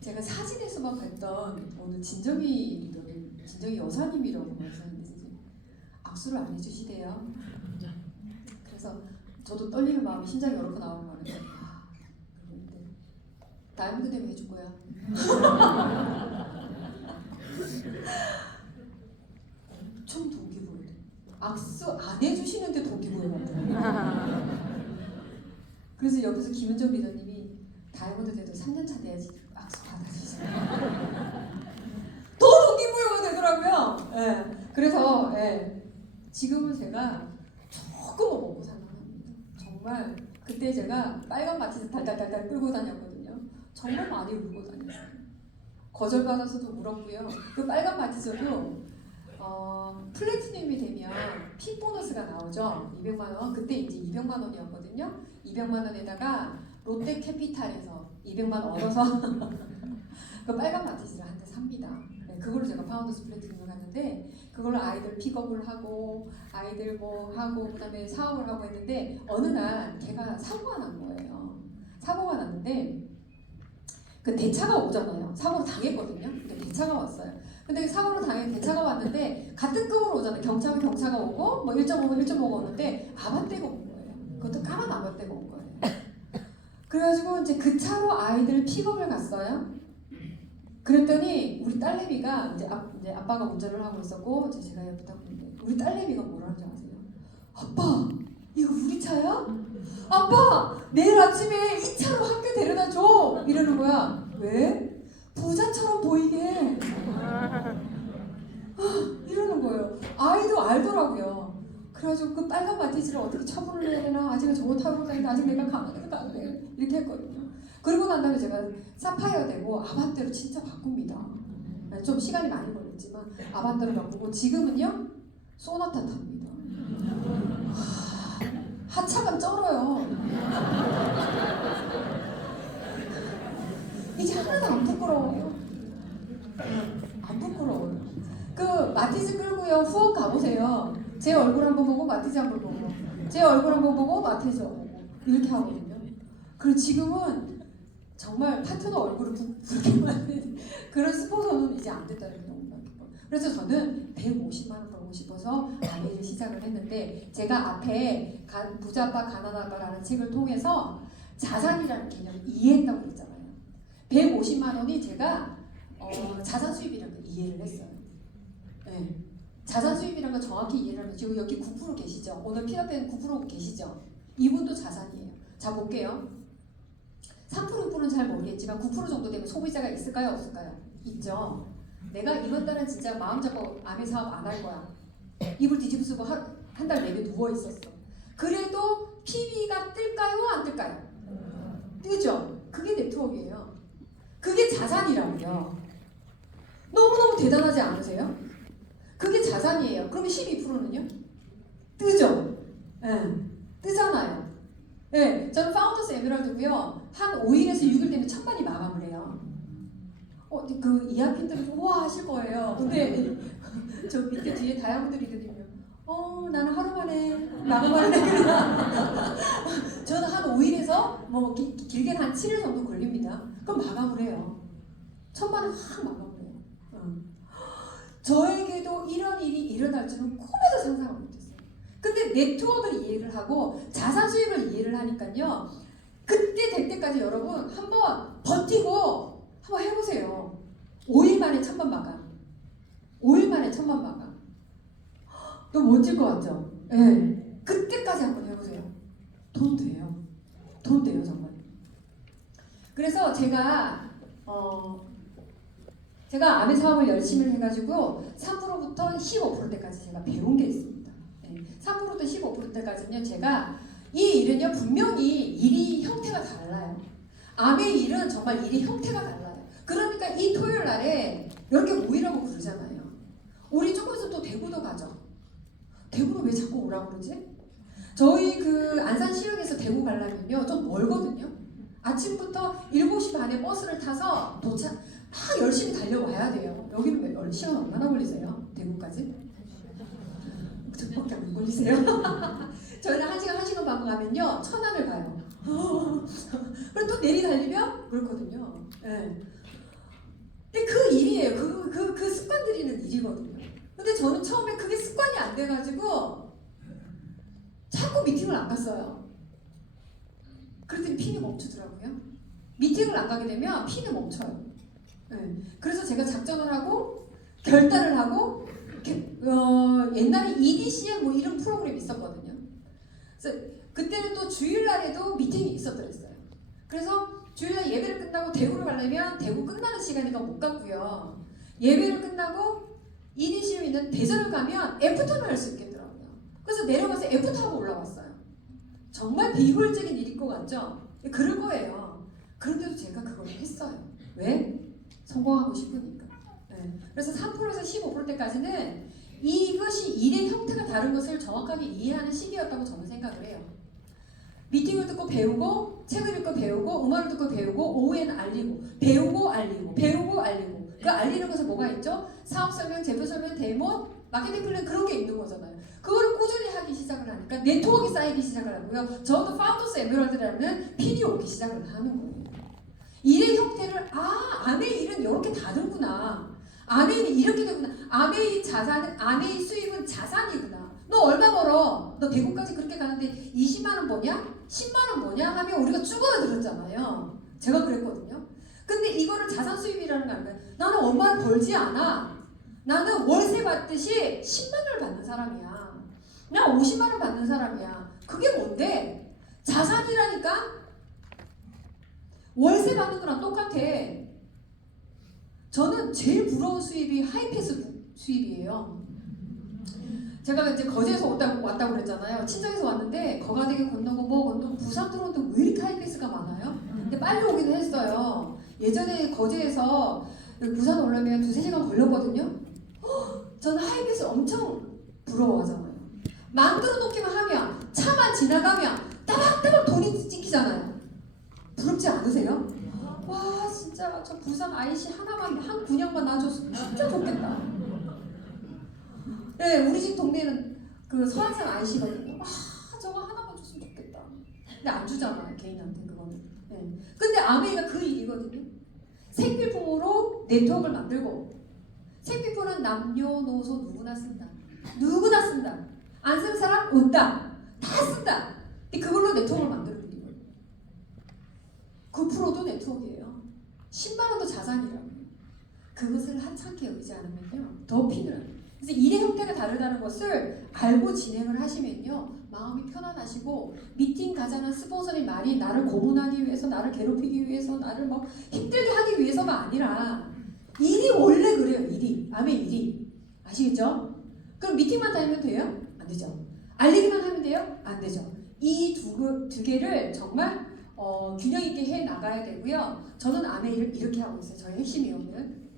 제가 사진에서만 봤던 오늘 진정이 여사님이라고 말씀하셨는데 악수를 안 해주시대요. 그래서 저도 떨리는 마음이 심장이 여러 번 나오는 말이에요. 그런데 다이아몬드 되면 해줄 거야. 엄청 동기부여. 악수 안 해주시는데 동기부여하더라고요. 그래서 옆에서 김은정 리더님이 다이아몬드 돼도 3년차 돼야지 악수 받아주세요. 더 동기부여가 되더라고요. 네. 그래서 지금은 제가 조금 먹고 살만합니다. 정말 그때 제가 빨간 마티즈 달달달달 끌고 다녔거든요. 정말 많이 울고 다녔어요. 거절받아서도 울었고요. 그 빨간 마티즈도 플래티늄이 되면 핀 보너스가 나오죠. 200만 원. 그때 이제 200만 원이었거든요. 200만 원에다가 롯데 캐피탈에서 200만 원 얻어서 그 빨간 마티즈를 한 대 삽니다. 네, 그걸로 제가 파운더스 플래티늄을 갔는데 그걸로 아이들 픽업을 하고 아이들 뭐 하고 그다음에 사업을 하고 했는데 어느 날 걔가 사고가 난 거예요. 사고가 났는데 그 대차가 오잖아요. 사고를 당했거든요. 근데 대차가 왔어요. 근데 사고를 당해 대차가 왔는데 같은 급으로 오잖아요. 경차가 오고 뭐 1.5가 오는데 아반떼가 온 거예요. 그것도 까만 아반떼가 온 거예요. 그래가지고 이제 그 차로 아이들 픽업을 갔어요. 그랬더니 우리 딸내미가 이제 아빠가 운전을 하고 있었고 제가 옆에 딱 보는데 우리 딸내미가 뭐라는 줄 아세요? 아빠 이거 우리 차야? 아빠 내일 아침에 이 차로 학교 데려다 줘 이러는 거야. 왜? 부자처럼 보이게 이러는 거예요. 아이도 알더라고요. 그래가지고 그 빨간 마티즈를 어떻게 처분을 해야 되나 아직은 저거 타고 다니는데 아직 내가 가만히도 안 돼. 이렇게 했거든요. 그러고 난 다음에 제가 사파이어 되고 아반떼로 진짜 바꿉니다. 좀 시간이 많이 걸렸지만 아반떼로 바꾸고 지금은요 소나타 탑니다. 하차가 쩔어요. 이제 하나도 안 부끄러워요. 안 부끄러워요. 그 마티즈 끌고요 후원 가보세요. 제 얼굴 한번 보고 마티즈 한번 보고 제 얼굴 한번 보고 마티즈 보고 이렇게 하거든요. 그리고 지금은 정말 파트너 얼굴을 붉게만 하는 그런 스폰서는 이제 안 됐다는 게 너무 많고 그래서 저는 150만 원 벌고 싶어서 아메를 시작을 했는데 제가 앞에 부자아빠 가난아빠라는 책을 통해서 자산이라는 개념을 이해했다고 그랬잖아요. 150만 원이 제가 자산 수입이라는 걸 이해를 했어요. 네. 자산 수입이라는 걸 정확히 이해를 하면 지금 여기 9% 계시죠? 오늘 핀업에는 9% 계시죠? 이분도 자산이에요. 자 볼게요. 3% 6%는 잘 모르겠지만 9% 정도 되면 소비자가 있을까요? 없을까요? 있죠. 내가 이번 달은 진짜 마음 잡고 아내 사업 안 할 거야. 이불 뒤집쓰고 한 달 내내 누워 있었어. 그래도 PB가 뜰까요? 안 뜰까요? 뜨죠. 그게 네트워크예요. 그게 자산이라고요. 너무너무 대단하지 않으세요? 그게 자산이에요. 그러면 12%는요? 뜨죠. 뜨잖아요. 저는 파운더스 에메랄드고요. 한 5일에서 6일 되면 1000만이 마감을 해요. 그 이하핀들은 좀 우와 하실 거예요. 근데 저 밑에 뒤에 다이아몬드리들이면 나는 하루 만에 마감하는데 저는 한 5일에서 뭐 길게는 한 7일 정도 걸립니다. 그럼 마감을 해요. 1000만은 확 마감을 해요. 저에게도 이런 일이 일어날 줄은 꿈에도 상상을 못했어요. 근데 네트워크를 이해를 하고 자산 수익을 이해를 하니까요. 그때 될 때까지 여러분 한번 버티고 한번 해보세요. 5일 만에 1000만 마감. 5일 만에 1000만 마감. 너무 멋질 것 같죠? 네. 그때까지 한번 해보세요. 돈 돼요. 돈 돼요 정말. 그래서 제가 아내 사업을 열심히 해가지고 3%부터 15%대까지 제가 배운 게 있습니다. 3%부터 15%대까지는요, 제가 이 일은요, 분명히 일이 형태가 달라요. 아내의 일은 정말 일이 형태가 달라요. 그러니까 이 토요일 날에 이렇게 모이라고 부르잖아요. 우리 조금 있으면 또 대구도 가죠. 대구는 왜 자꾸 오라고 그러지? 저희 그 안산시역에서 대구 가려면요, 좀 멀거든요. 아침부터 7시 반에 버스를 타서 도착, 막 열심히 달려와야 돼요. 여기는 시간 얼마나 걸리세요? 대구까지? 저밖에 안 걸리세요? 저희는 1시간 반 가면요 천안을 가요. 그리고 또 내리 달리면 그렇거든요. 네. 근데 그 일이에요. 그 습관 들이는 일이거든요. 근데 저는 처음에 그게 습관이 안 돼가지고 자꾸 미팅을 안 갔어요. 그랬더니 핀이 멈추더라고요. 미팅을 안 가게 되면 핀이 멈춰요. 네. 그래서 제가 작전을 하고 결단을 하고 옛날에 EDCM 뭐 이런 프로그램이 있었거든요. 그래서 그때는 또 주일날에도 미팅이 있었더랬어요. 그래서 주일날 예배를 끝나고 대구를 가려면 대구 끝나는 시간이니까 못 갔고요. 예배를 끝나고 EDCM 있는 대전을 가면 애프터를 할 수 있겠더라고요. 그래서 내려가서 애프터하고 올라왔어요. 정말 비효율적인 일일 것 같죠? 그럴 거예요. 그런데도 제가 그걸 했어요. 왜? 성공하고 싶으니까. 네. 그래서 3%에서 15%대까지는 이것이 일의 형태가 다른 것을 정확하게 이해하는 시기였다고 저는 생각을 해요. 미팅을 듣고 배우고, 책을 읽고 배우고, 음악을 듣고 배우고, 오후에는 알리고, 배우고 알리고, 배우고 알리고. 그 알리는 것에 뭐가 있죠? 사업 설명, 제품 설명, 데모, 마케팅 플랜 그런 게 있는 거잖아요. 그거를 꾸준히 하기 시작을 하니까 네트워크가 쌓이기 시작을 하고요. 저도 파운더스 에메랄드라는 핀이 오기 시작을 하는 거예요. 일의 형태를 아내의 일은 이렇게 다르구나. 아내는 이렇게 되구나. 아내의 자산은 아내의 수입은 자산이구나. 너 얼마 벌어? 너 대구까지 그렇게 가는데 20만 원 버냐? 10만 원 버냐? 하면 우리가 쭈그러들었잖아요. 제가 그랬거든요. 근데 이거를 자산 수입이라는 거 아니에요. 나는 얼마 벌지 않아. 나는 월세 받듯이 10만 원을 받는 사람이야. 나 50만 원 받는 사람이야. 그게 뭔데? 자산이라니까? 월세 받는 거랑 똑같아. 저는 제일 부러운 수입이 하이패스 수입이에요. 제가 이제 거제에서 왔다고 그랬잖아요. 친정에서 왔는데 거가대교 건너고 뭐 건너고 부산 들어오는데 왜 이렇게 하이패스가 많아요? 근데 빨리 오기도 했어요. 예전에 거제에서 부산 오려면 2-3시간 걸렸거든요. 저는 하이패스 엄청 부러워하잖아요. 만들어 놓기만 하면 차만 지나가면 따박따박 돈이 찍히잖아요. 부럽지 않으세요? 와 진짜 저 부산 IC 하나만 한 군역만 놔줬으면 진짜 좋겠다. 네 우리 집 동네는 그 서안산 IC거든요. 와 저거 하나만 줬으면 좋겠다. 근데 안 주잖아요 개인한테 그거는. 네. 근데 아메이가 그 일이거든요. 생필품으로 네트워크를 만들고 생필품은 남녀노소 누구나 쓴다. 누구나 쓴다. 안 쓰는 사람 없다. 다 쓴다. 근데 그걸로 네트워크를 만드는 거예요. 9%도 네트워크예요. 10만 원도 자산이라고. 그것을 하찮게 여기지 않으면요. 더 피는 그래서 일의 형태가 다르다는 것을 알고 진행을 하시면요, 마음이 편안하시고, 미팅 가자는 스폰서의 말이 나를 고문하기 위해서, 나를 괴롭히기 위해서, 나를 막 힘들게 하기 위해서가 아니라 일이 원래 그래요. 일이. 아멘. 일이. 아시겠죠? 그럼 미팅만 다니면 돼요? 안 되죠. 알리기만 하면 돼요? 안 되죠. 이 두 개를 정말 균형 있게 해 나가야 되고요. 저는 아멘을 이렇게 하고 있어요. 저의 핵심이요는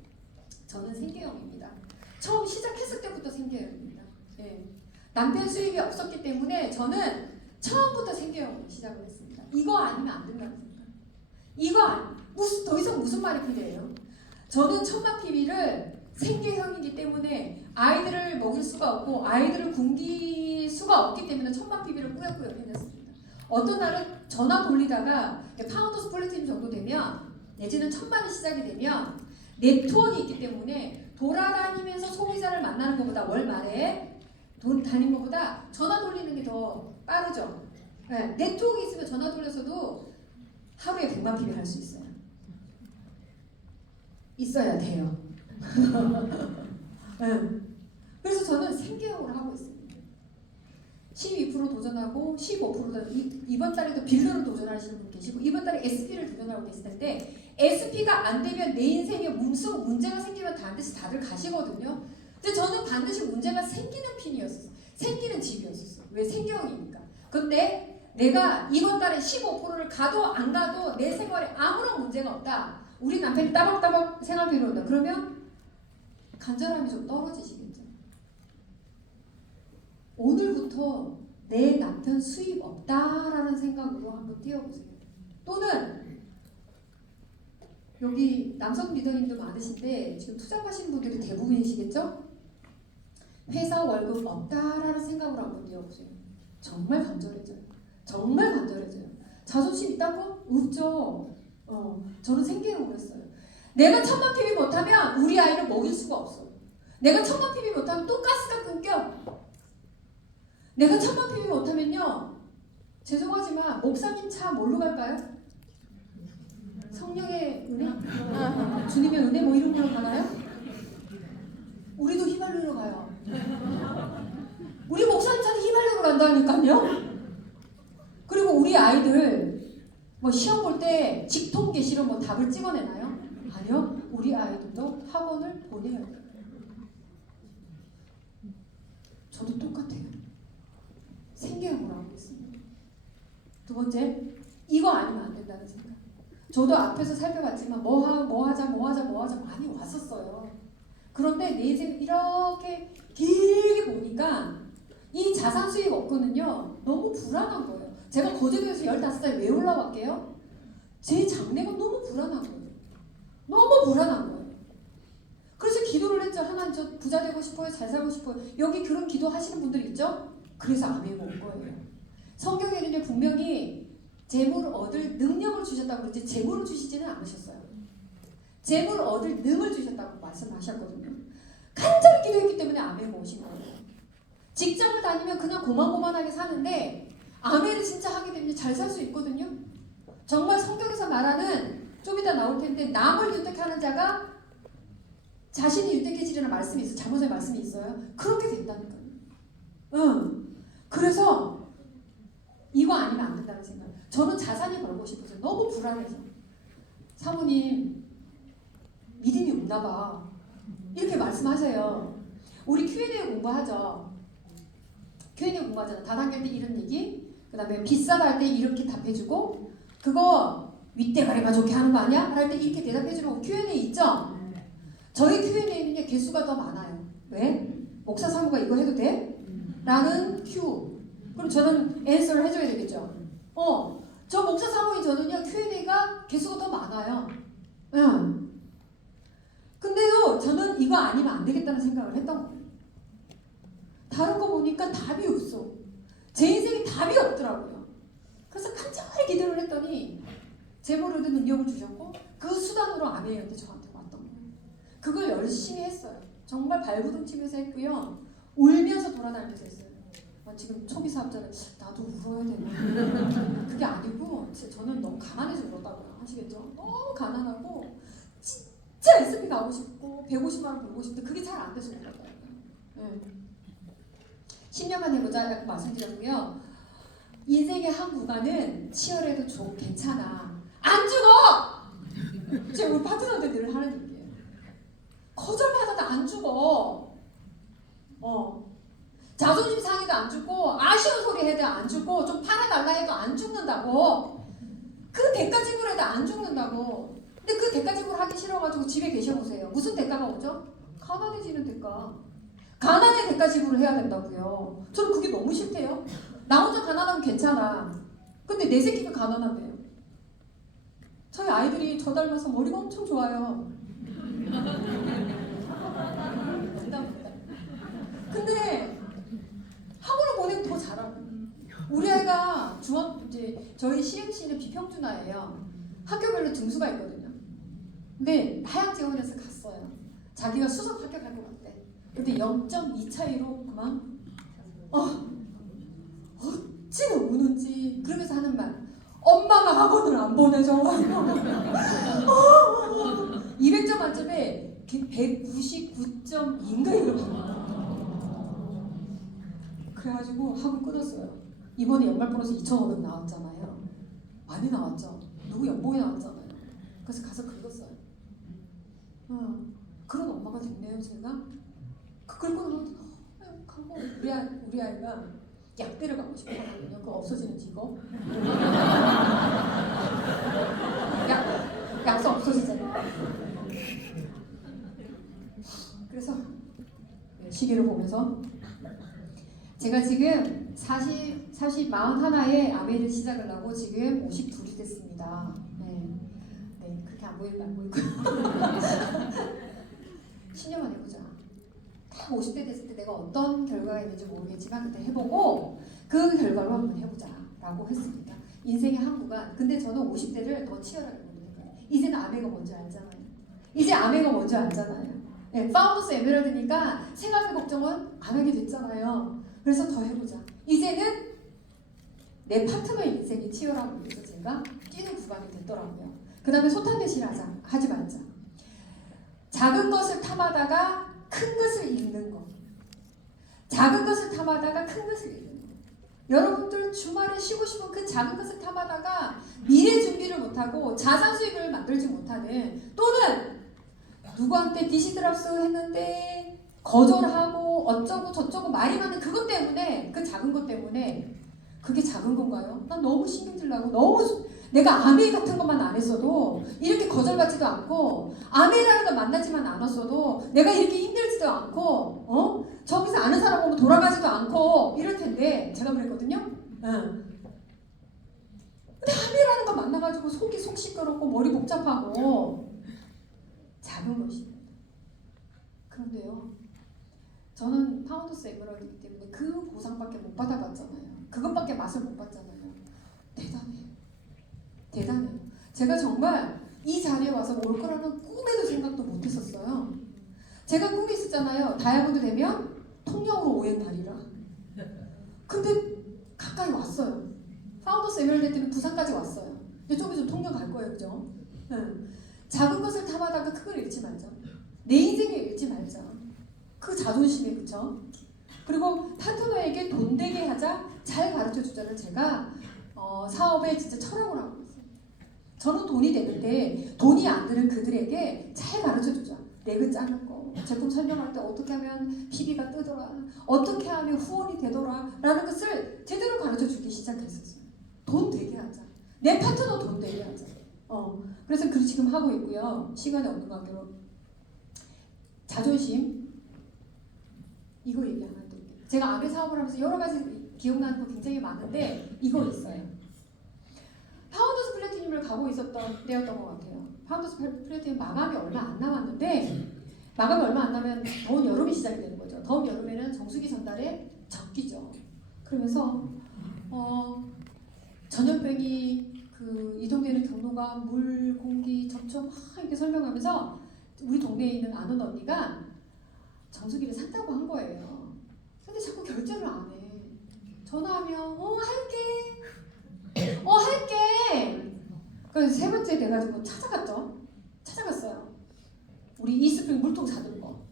저는 생계형입니다. 처음 시작했을 때부터 생계형입니다. 예. 남편 수입이 없었기 때문에 저는 처음부터 생계형으로 시작을 했습니다. 이거 아니면 안 된다는 생각. 이거 더 이상 무슨 말이 필요해요? 저는 천만 PB를 생계형이기 때문에 아이들을 먹일 수가 없고 아이들을 굶길 수가 없기 때문에 천만 PB를 꾸역꾸역 해냈습니다. 어떤 날은 전화 돌리다가 파운더스 플래티넘 정도 되면 내지는 천만이 시작이 되면 네트워크가 있기 때문에 돌아다니면서 소비자를 만나는 것보다 월 말에 돈 다니는 것보다 전화 돌리는 게 더 빠르죠. 네, 네트워크 있으면 전화 돌려서도 하루에 100만 PB 할 수 있어요. 있어야 돼요. 네. 그래서 저는 생계형으로 하고 있습니다. 12% 도전하고 15% 이번 달에도 빌더를 도전하시는 분 계시고 이번 달에 SP를 도전하고 계실 텐데 SP가 안 되면 내 인생에 무슨 문제가 생기면 반드시 다들 가시거든요. 근데 저는 반드시 문제가 생기는 핀이었어요. 생기는 집이었어요. 왜? 생계형이니까. 근데 내가 이번 달에 15%를 가도 안 가도 내 생활에 아무런 문제가 없다. 우리 남편이 따박따박 생활비로 온다. 그러면 간절함이 좀 떨어지시겠죠. 오늘부터 내 남편 수입 없다라는 생각으로 한번 뛰어보세요. 또는 여기 남성 리더님도 많으신데 지금 투잡하시는 분들이 대부분이시겠죠? 회사 월급 없다라는 생각으로 한번 뛰어보세요. 정말 간절해져요. 정말 간절해져요. 자존심 있다고? 없죠. 저는 생계형으로 했어요. 내가 1000만 PB 못하면 우리 아이를 먹일 수가 없어. 내가 1000만 PB 못하면 또 가스가 끊겨. 내가 1000만 PB 못하면요, 죄송하지만 목사님 차 뭘로 갈까요? 성령의 은혜? 주님의 은혜 뭐 이런 걸로 가나요? 우리도 휘발유로 가요. 우리 목사님 차도 휘발유로 간다니까요. 그리고 우리 아이들 뭐 시험 볼 때 직통 계시로 뭐 답을 찍어내나요? 아니요. 우리 아이들도 학원을 보내야 돼요. 저도 똑같아요. 생계형으로 하고 있습니다. 두 번째, 이거 아니면 안 된다는 생각. 저도 앞에서 살펴봤지만 뭐 하자 많이 왔었어요. 그런데 내 인생을 이렇게 길게 보니까 이 자산 수익 없거든요. 너무 불안한 거예요. 제가 거제도에서 15살 왜 올라왔게요? 제 장래가 너무 불안한 거예요. 너무 불안한 거예요. 그래서 기도를 했죠. 하나님 저 부자 되고 싶어요. 잘 살고 싶어요. 여기 그런 기도 하시는 분들 있죠? 그래서 아멘이 온 거예요. 성경에는요 분명히 재물을 얻을 능력을 주셨다고 그러지 재물을 주시지는 않으셨어요. 재물을 얻을 능을 주셨다고 말씀하셨거든요. 간절히 기도했기 때문에 아멘이 오신 거예요. 직장을 다니면 그냥 고만고만하게 사는데 아멘을 진짜 하게 되면 잘 살 수 있거든요. 정말 성경에서 말하는 좀 이따 나올 텐데 남을 유택하는 자가 자신이 유택해지려는 말씀이 있어요. 잠언의 말씀이 있어요. 그렇게 된다니까요. 그래서 이거 아니면 안 된다는 생각. 저는 자산이 벌고 싶어서 너무 불안해서 사모님 믿음이 없나 봐. 이렇게 말씀하세요. 우리 Q&A 공부하죠. Q&A 공부하잖아. 다단계 때 이런 얘기, 그 다음에 비싸다 할 때 이렇게 답해주고, 그거 윗대가리가 좋게 하는 거 아니야? 할 때 이렇게 대답해주는 Q&A 있죠? 저희 Q&A는 개수가 더 많아요. 왜? 목사 사모가 이거 해도 돼? 라는 Q. 그럼 저는 앤서를 해줘야 되겠죠? 저 목사 사모인 저는요, Q&A가 개수가 더 많아요. 근데요, 저는 이거 아니면 안 되겠다는 생각을 했던 거예요. 다른 거 보니까 답이 없어. 제 인생에 답이 없더라고요. 그래서 간절히 기도를 했더니 재물을 얻는 능력을 주셨고 그 수단으로 아멘한테 저한테 왔던 거예요. 그걸 열심히 했어요. 정말 발부둥 치면서 했고요. 울면서 돌아다니면서 했어요. 지금 초기 사업자는 나도 울어야 되나? 그게 아니고 저는 너무 가난해서 울었다고요. 아시겠죠? 너무 가난하고 진짜 SP 가고 싶고 150만 원 벌고 싶은데 그게 잘 안 돼서 울었다고요. 네. 10년만 해보자 라고 말씀드렸고요. 인생의 한 구간은 치열해도 괜찮아. 안 죽어! 제가 우리 파트너들 늘 하는 얘기예요. 거절받아도 안 죽어. 자존심 상해도 안 죽고, 아쉬운 소리 해도 안 죽고, 좀 팔아달라 해도 안 죽는다고. 그 대가 지불해도 안 죽는다고. 근데 그 대가 지불 하기 싫어가지고 집에 계셔보세요. 무슨 대가가 오죠? 가난해지는 대가. 가난의 대가 지불을 해야 된다고요. 저는 그게 너무 싫대요. 나 혼자 가난하면 괜찮아. 근데 내 새끼가 가난한데요. 저희 아이들이 저 닮아서 머리가 엄청 좋아요. 근데 학원을 보내면 더 잘하고. 우리 아이가 이제 저희 시흥시는 비평준화예요. 학교별로 등수가 있거든요. 근데 하향 지원해서 갔어요. 자기가 수석 합격할 것 같대. 근데 0.2 차이로 그만. 어찌 우는지. 그러면서 하는 말. 엄마가 학원을 안 보내줘. 200점 만점에 199.2인가 이렇게. 그래가지고 학원 끊었어요. 이번에 연말 보너스 2,500 나왔잖아요. 많이 나왔죠. 누구 연봉이 나왔잖아요. 그래서 가서 긁었어요. 그런 엄마가 됐네요, 제가. 그리고 우리 아이가 약대를 가고 싶어 하거든요. 그 없어지는 직업. 약서 없어지잖아요. 그래서 시계를 보면서 제가 지금 41에 아메를 시작을 하고 지금 52이 됐습니다. 네, 그렇게 안 보이고 10년만 해보자. 딱 50대 됐을 때 내가 어떤 결과가 있는지 모르겠지만 그때 해보고 그 결과로 한번 해보자 라고 했습니다. 인생의 한 구간. 근데 저는 50대를 더 치열하게 보는 거예요. 이제는 아메가 뭔지 알잖아요. 이제 아메가 뭔지 알잖아요. 네, 파운더스 에메랄드니까 생활비 걱정은 안 하게 됐잖아요. 그래서 더 해보자. 이제는 내 파트너의 인생이 치열하고 있어서 제가 뛰는 구간이 됐더라고요. 그 다음에 소탄대실 하지 말자. 작은 것을 탐하다가 큰 것을 잃는 것. 작은 것을 탐하다가 큰 것을 잃는 것. 여러분들 주말에 쉬고 싶은 그 작은 것을 탐하다가 미래 준비를 못하고 자산 수익을 만들지 못하는, 또는 누구한테 디시드랍스 했는데 거절하고 어쩌고 저쩌고 말이 많은 그것 때문에, 그 작은 것 때문에. 그게 작은 건가요? 난 너무 신경질 나고, 너무 내가 아메 같은 것만 안 했어도, 이렇게 거절받지도 않고, 아메라는 걸 만나지만 않았어도 내가 이렇게 힘들지도 않고, 저기서 아는 사람 오면 돌아가지도 않고 이럴 텐데, 제가 그랬거든요. 근데 아메라는 거 만나가지고 속이 속 시끄럽고 머리 복잡하고 작은 것입니다. 그런데요, 저는 파운더스 에메랄드이기 때문에 그 보상밖에 못 받아봤잖아요. 그것밖에 맛을 못 봤잖아요. 대단해요. 제가 정말 이 자리에 와서 올 거라는 꿈에도 생각도 못 했었어요. 제가 꿈이 있었잖아요. 다이아몬드 되면 통영으로 오행 다리라. 근데 가까이 왔어요. 파운더스 에메랄드 때문에 부산까지 왔어요. 근데 좀 있으면 통영 갈 거예요. 그죠? 작은 것을 탐하다가 큰 걸 잃지 말자. 내 인생에 잃지 말자. 그 자존심에, 그쵸? 그리고 파트너에게 돈 되게 하자, 잘 가르쳐 주자를 제가 사업에 진짜 철학을 하고 있어요. 저는 돈이 되는데 돈이 안 드는 그들에게 잘 가르쳐 주자. 레그 짜는 거, 제품 설명할 때 어떻게 하면 PB가 뜨더라, 어떻게 하면 후원이 되더라 라는 것을 제대로 가르쳐 주기 시작했었어요. 돈 되게 하자. 내 파트너 돈 되게 하자. 그래서 그 지금 하고 있고요. 시간이 없는 관계로 자존심, 이거 얘기 하나 드릴게요. 제가 아베 사업을 하면서 여러 가지 기억나는 거 굉장히 많은데 이거 있어요. 파운더스 플래티늄을 가고 있었던 때였던 것 같아요. 파운더스 플래티늄 마감이 얼마 안 남았는데, 마감이 얼마 안 나면 더운 여름이 시작이 되는 거죠. 더운 여름에는 정수기 전달에 적기죠. 그러면서 전염병이 이동되는 경로가 물, 공기, 접촉 막 이렇게 설명하면서 우리 동네에 있는 아는 언니가 정수기를 샀다고 한 거예요. 근데 자꾸 결제를 안 해. 전화하면 할게. 그래서 세 번째 돼가지고 찾아갔어요. 우리 이스프링 물통 사둔 거.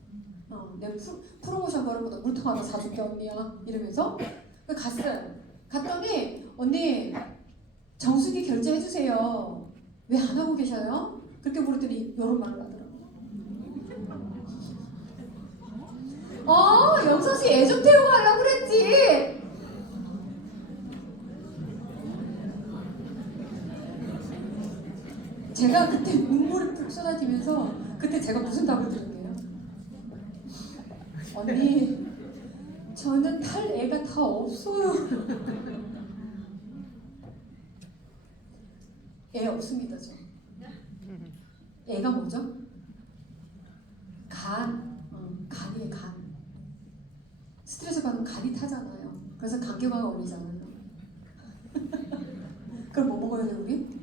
내 프로모션 걸어보다 물통 하나 사줄게 언니야 이러면서 갔어요. 갔더니 언니 정수기 결제해주세요. 왜 안 하고 계셔요? 그렇게 물었더니 이런 말을 하더라고요. 영서씨 애 좀 태우고 하려고 그랬지. 제가 그때 눈물이 푹 쏟아지면서 그때 제가 무슨 답을 드렸게요? 언니 저는 탈 애가 다 없어요. 애 없습니다 저. 애가 뭐죠? 간이에요 간. 스트레스 받으면 간이 타잖아요. 그래서 간격화가 올리잖아요. 그럼 뭐 먹어야 돼 우리?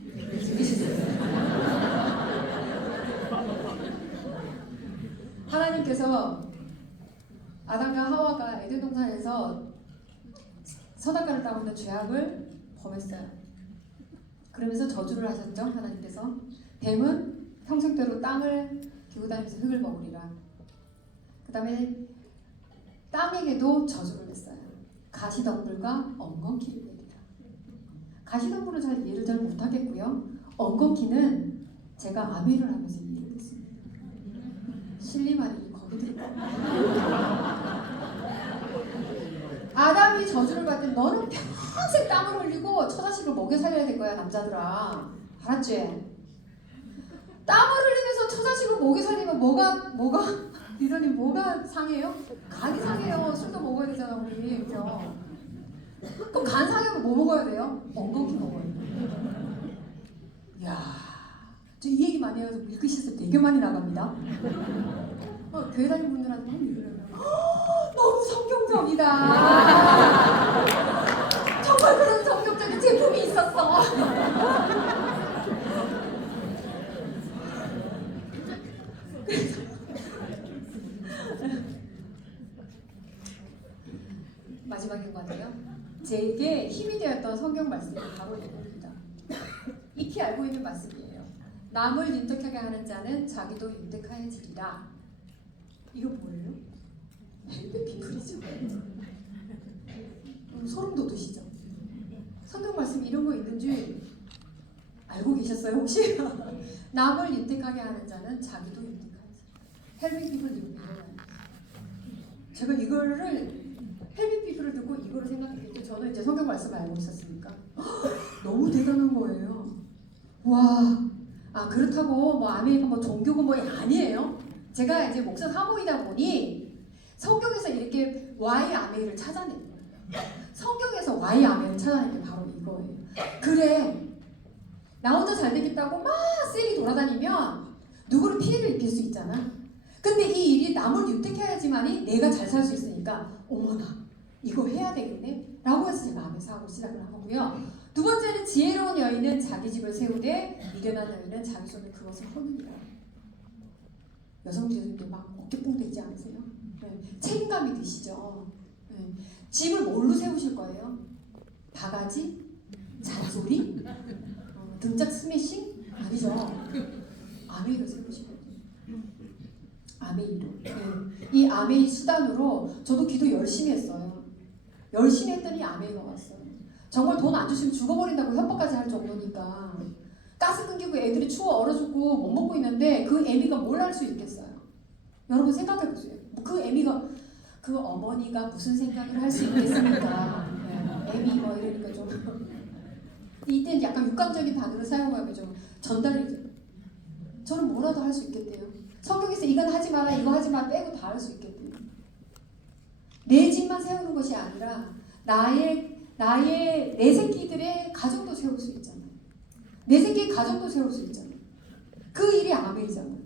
하나님께서 아담과 하와가 에덴 동산에서 선악과를 따고 있는 죄악을 범했어요. 그러면서 저주를 하셨죠. 하나님께서 뱀은 평생대로 땅을 기고 다니면서 흙을 먹으리라. 그 다음에 땅에게도 저주를 냈어요. 가시덤불과 엉겅퀴를 내리라. 가시덤불은 잘 이해를 잘 못하겠고요. 엉겅퀴는 제가 아멘을 하면서 이해를 했습니다. 실리마리 거기 들어가. 아담이 저주를 받은 너는 평생 땀을 흘리고 처자식을 먹여 살려야 될 거야 남자들아. 알았지? 땀을 흘리면서 처자식을 먹여 살리면 뭐가 리더님 뭐가 상해요? 간이 상해요. 술도 먹어야 되잖아 우리. 그죠? 그럼 간 상하면 뭐 먹어야 돼요? 엉겅퀴 먹어야 돼요. 이야, 저 이 얘기 많이 해가지고 밀크 시스 되게 많이 나갑니다. 교회 다니는 분들한테 너무 성경적이다. 정말 그런 성경적인 제품이 있었어. 마지막인 것 같아요. 제게 힘이 되었던 성경 말씀이 바로 이겁니다. 익히 알고 있는 말씀이에요. 남을 윤택하게 하는 자는 자기도 윤택하여지리라. 이거 뭐예요? 헬벳 피플이죠. 소름 돋으시죠? 성경 말씀 이런 거 있는 줄 알고 계셨어요 혹시? 남을 윤택하게 하는 자는 자기도 윤택하여지리라. 헬벳 피플 이거예요. 제가 이거를 헬벳 피플을 듣고 이거를 생각했을 때 저는 이제 성경 말씀을 알고 있었으니까 너무 대단한 거예요. 와, 그렇다고 뭐 아메리카 뭐 종교고 뭐 아니에요. 제가 이제 목사 사모이다 보니 성경에서 이렇게 Y 아메를 찾아낸 거예요. 성경에서 Y 아메를 찾아낸 게 바로 이거예요. 그래, 나 혼자 잘 되겠다고 막 셀이 돌아다니면 누구를 피해를 입힐 수 있잖아. 근데 이 일이 남을 윤택해야지만이 내가 잘 살 수 있으니까 어머나 이거 해야 되겠네 라고 해서 제 마음에 사고 시작을 하고요. 두 번째는 지혜로운 여인은 자기 집을 세우되 미련한 여인은 자기 손에 그것을 허느니라. 여성들도 막 어깨뽕 되지 않으세요? 네. 책임감이 드시죠? 네. 집을 뭘로 세우실 거예요? 바가지? 잔소리? 등짝 스매싱? 아니죠. 아메이로 세우실 거예요. 아메이로. 네. 이 아메이 수단으로 저도 기도 열심히 했어요. 열심히 했더니 아메이가 왔어요. 정말 돈 안 주시면 죽어버린다고 협박까지 할 정도니까. 가스 끊기고 애들이 추워 얼어 죽고 못 먹고 있는데 그 애미가 뭘 할 수 있겠어요? 여러분 생각해보세요. 그 애미가 그 어머니가 무슨 생각을 할 수 있겠습니까? 네. 애미 뭐 이러니까 좀 이때는 약간 육감적인 단어를 사용하면 좀 전달이 저는 뭐라도 할 수 있겠대요. 성경에서 이건 하지 마라 이거 하지 마 빼고 다 할 수 있겠대요. 내 집만 세우는 것이 아니라 내 새끼들의 가정도 세울 수 있잖아요. 내 새끼의 가정도 세울 수 있잖아요. 그 일이 아멘이잖아요.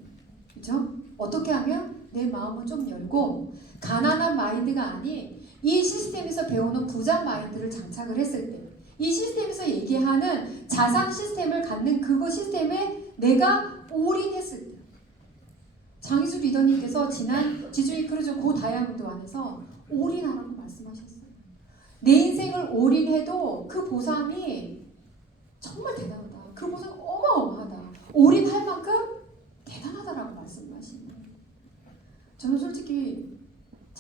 그렇죠? 어떻게 하면 내 마음을 좀 열고 가난한 마인드가 아닌 이 시스템에서 배우는 부자 마인드를 장착을 했을 때 이 시스템에서 얘기하는 자산 시스템을 갖는 그거 시스템에 내가 올인했을 때 장희수 리더님께서 지난 지주이 크루즈 고 다이아몬드 안에서 올인하라고 말씀하셨어요. 내 인생을 올인해도 그 보상이 정말 대단하다. 그 보상 어마어마하다. 올인할 만큼 대단하다라고 말씀하시는 거예요. 저는 솔직히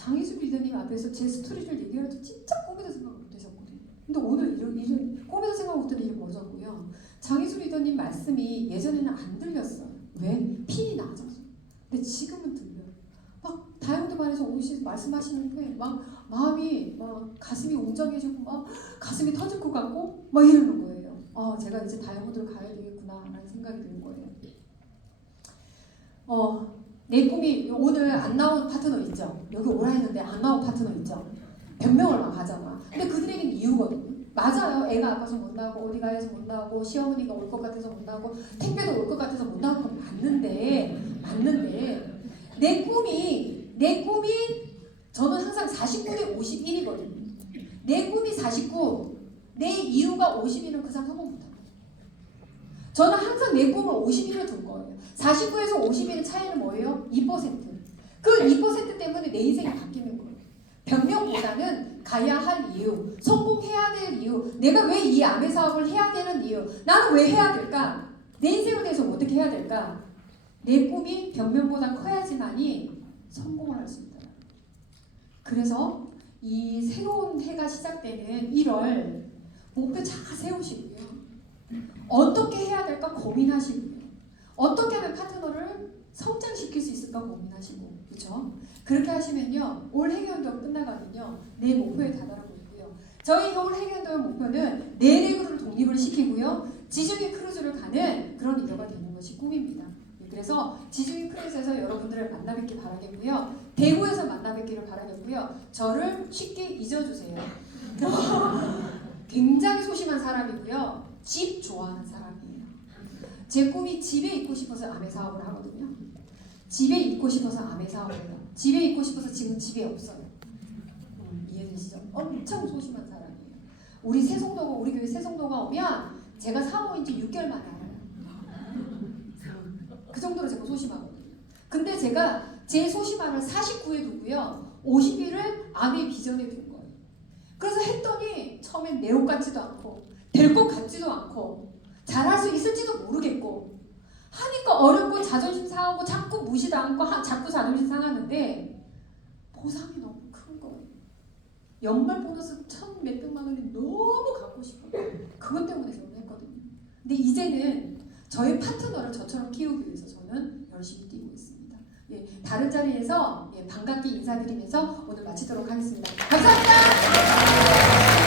장희수 리더님 앞에서 제 스토리를 얘기할 때 진짜 꿈에도 생각 못 하셨거든요. 근데 오늘 이런 꿈에도 생각 못한 일이 벌어졌고요. 장희수 리더님 말씀이 예전에는 안 들렸어요. 왜? 핀이 낮아서. 근데 지금은 들려요. 막 다용도반에서 오시 말씀하시는데 막 마음이 막 가슴이 웅장해지고 막 가슴이 터질 것 같고 막 이러는 거예요. 제가 이제 다용도를 가야 되겠구나라는 생각이 드는 거예요. 내 꿈이 오늘 안 나온 파트너 있죠? 여기 오라 했는데 안 나온 파트너 있죠? 변명을 막 하잖아. 근데 그들에게는 이유거든요. 맞아요. 애가 아파서 못 나오고 어디 가야서 못 나오고 시어머니가 올 것 같아서 못 나오고 택배도 올 것 같아서 못 나오는 건 맞는데 내 꿈이 저는 항상 49대 51이거든요. 내 꿈이 49, 내 이유가 50이면 그 사람 성공 못합니다. 저는 항상 내 꿈을 51을 둔 거예요. 49에서 51의 차이는 뭐예요? 2%. 그 2% 때문에 내 인생이 바뀌는 거예요. 변명보다는 가야 할 이유, 성공해야 될 이유, 내가 왜 이 아내 사업을 해야 되는 이유, 나는 왜 해야 될까? 내 인생에 대해서 어떻게 해야 될까? 내 꿈이 변명보다 커야지만이 성공을 할 수 있다. 그래서 이 새로운 해가 시작되는 1월 목표 잘 세우시고요. 어떻게 해야 될까 고민하시고요. 어떻게 하면 파트너를 성장시킬 수 있을까 고민하시고, 그렇죠? 그렇게 하시면요, 올 해견도 끝나가면요, 내 목표에 다다르고 있고요. 저희 올 해견도의 목표는 내레그를 독립을 시키고요, 지중해 크루즈를 가는 그런 리더가 되는 것이 꿈입니다. 그래서 지중해 크루즈에서 여러분들을 만나 뵙기 바라겠고요, 대구에서 만나 뵙기를 바라겠고요. 저를 쉽게 잊어주세요. 굉장히 소심한 사람이고요, 집 좋아하는 사람이에요. 제 꿈이 집에 있고 싶어서 아메 사업을 하거든요. 집에 있고 싶어서 아메 사업을 해요. 집에 있고 싶어서 지금 집에 없어요. 이해되시죠? 엄청 소심한 사람이에요. 우리 교회 새송도가 오면 제가 사모인 지 6개월 만에 알아요. 그 정도로 제가 소심하거든요. 근데 제가 제 소심함을 49에 두고요, 50일을 아메 비전에 둔 거예요. 그래서 했더니 처음엔 내 옷 같지도 않고 될 것 같지도 않고 잘할 수 있을지도 모르겠고 하니까 어렵고 자존심 상하고 자꾸 무시당하고 자꾸 자존심 상하는데 보상이 너무 큰 거예요. 연말 보너스 1,000 몇백만 원이 너무 갖고 싶어요. 그것 때문에 저는 했거든요. 근데 이제는 저의 파트너를 저처럼 키우기 위해서 저는 열심히 뛰고 있습니다. 다른 자리에서 반갑게 인사드리면서 오늘 마치도록 하겠습니다. 감사합니다.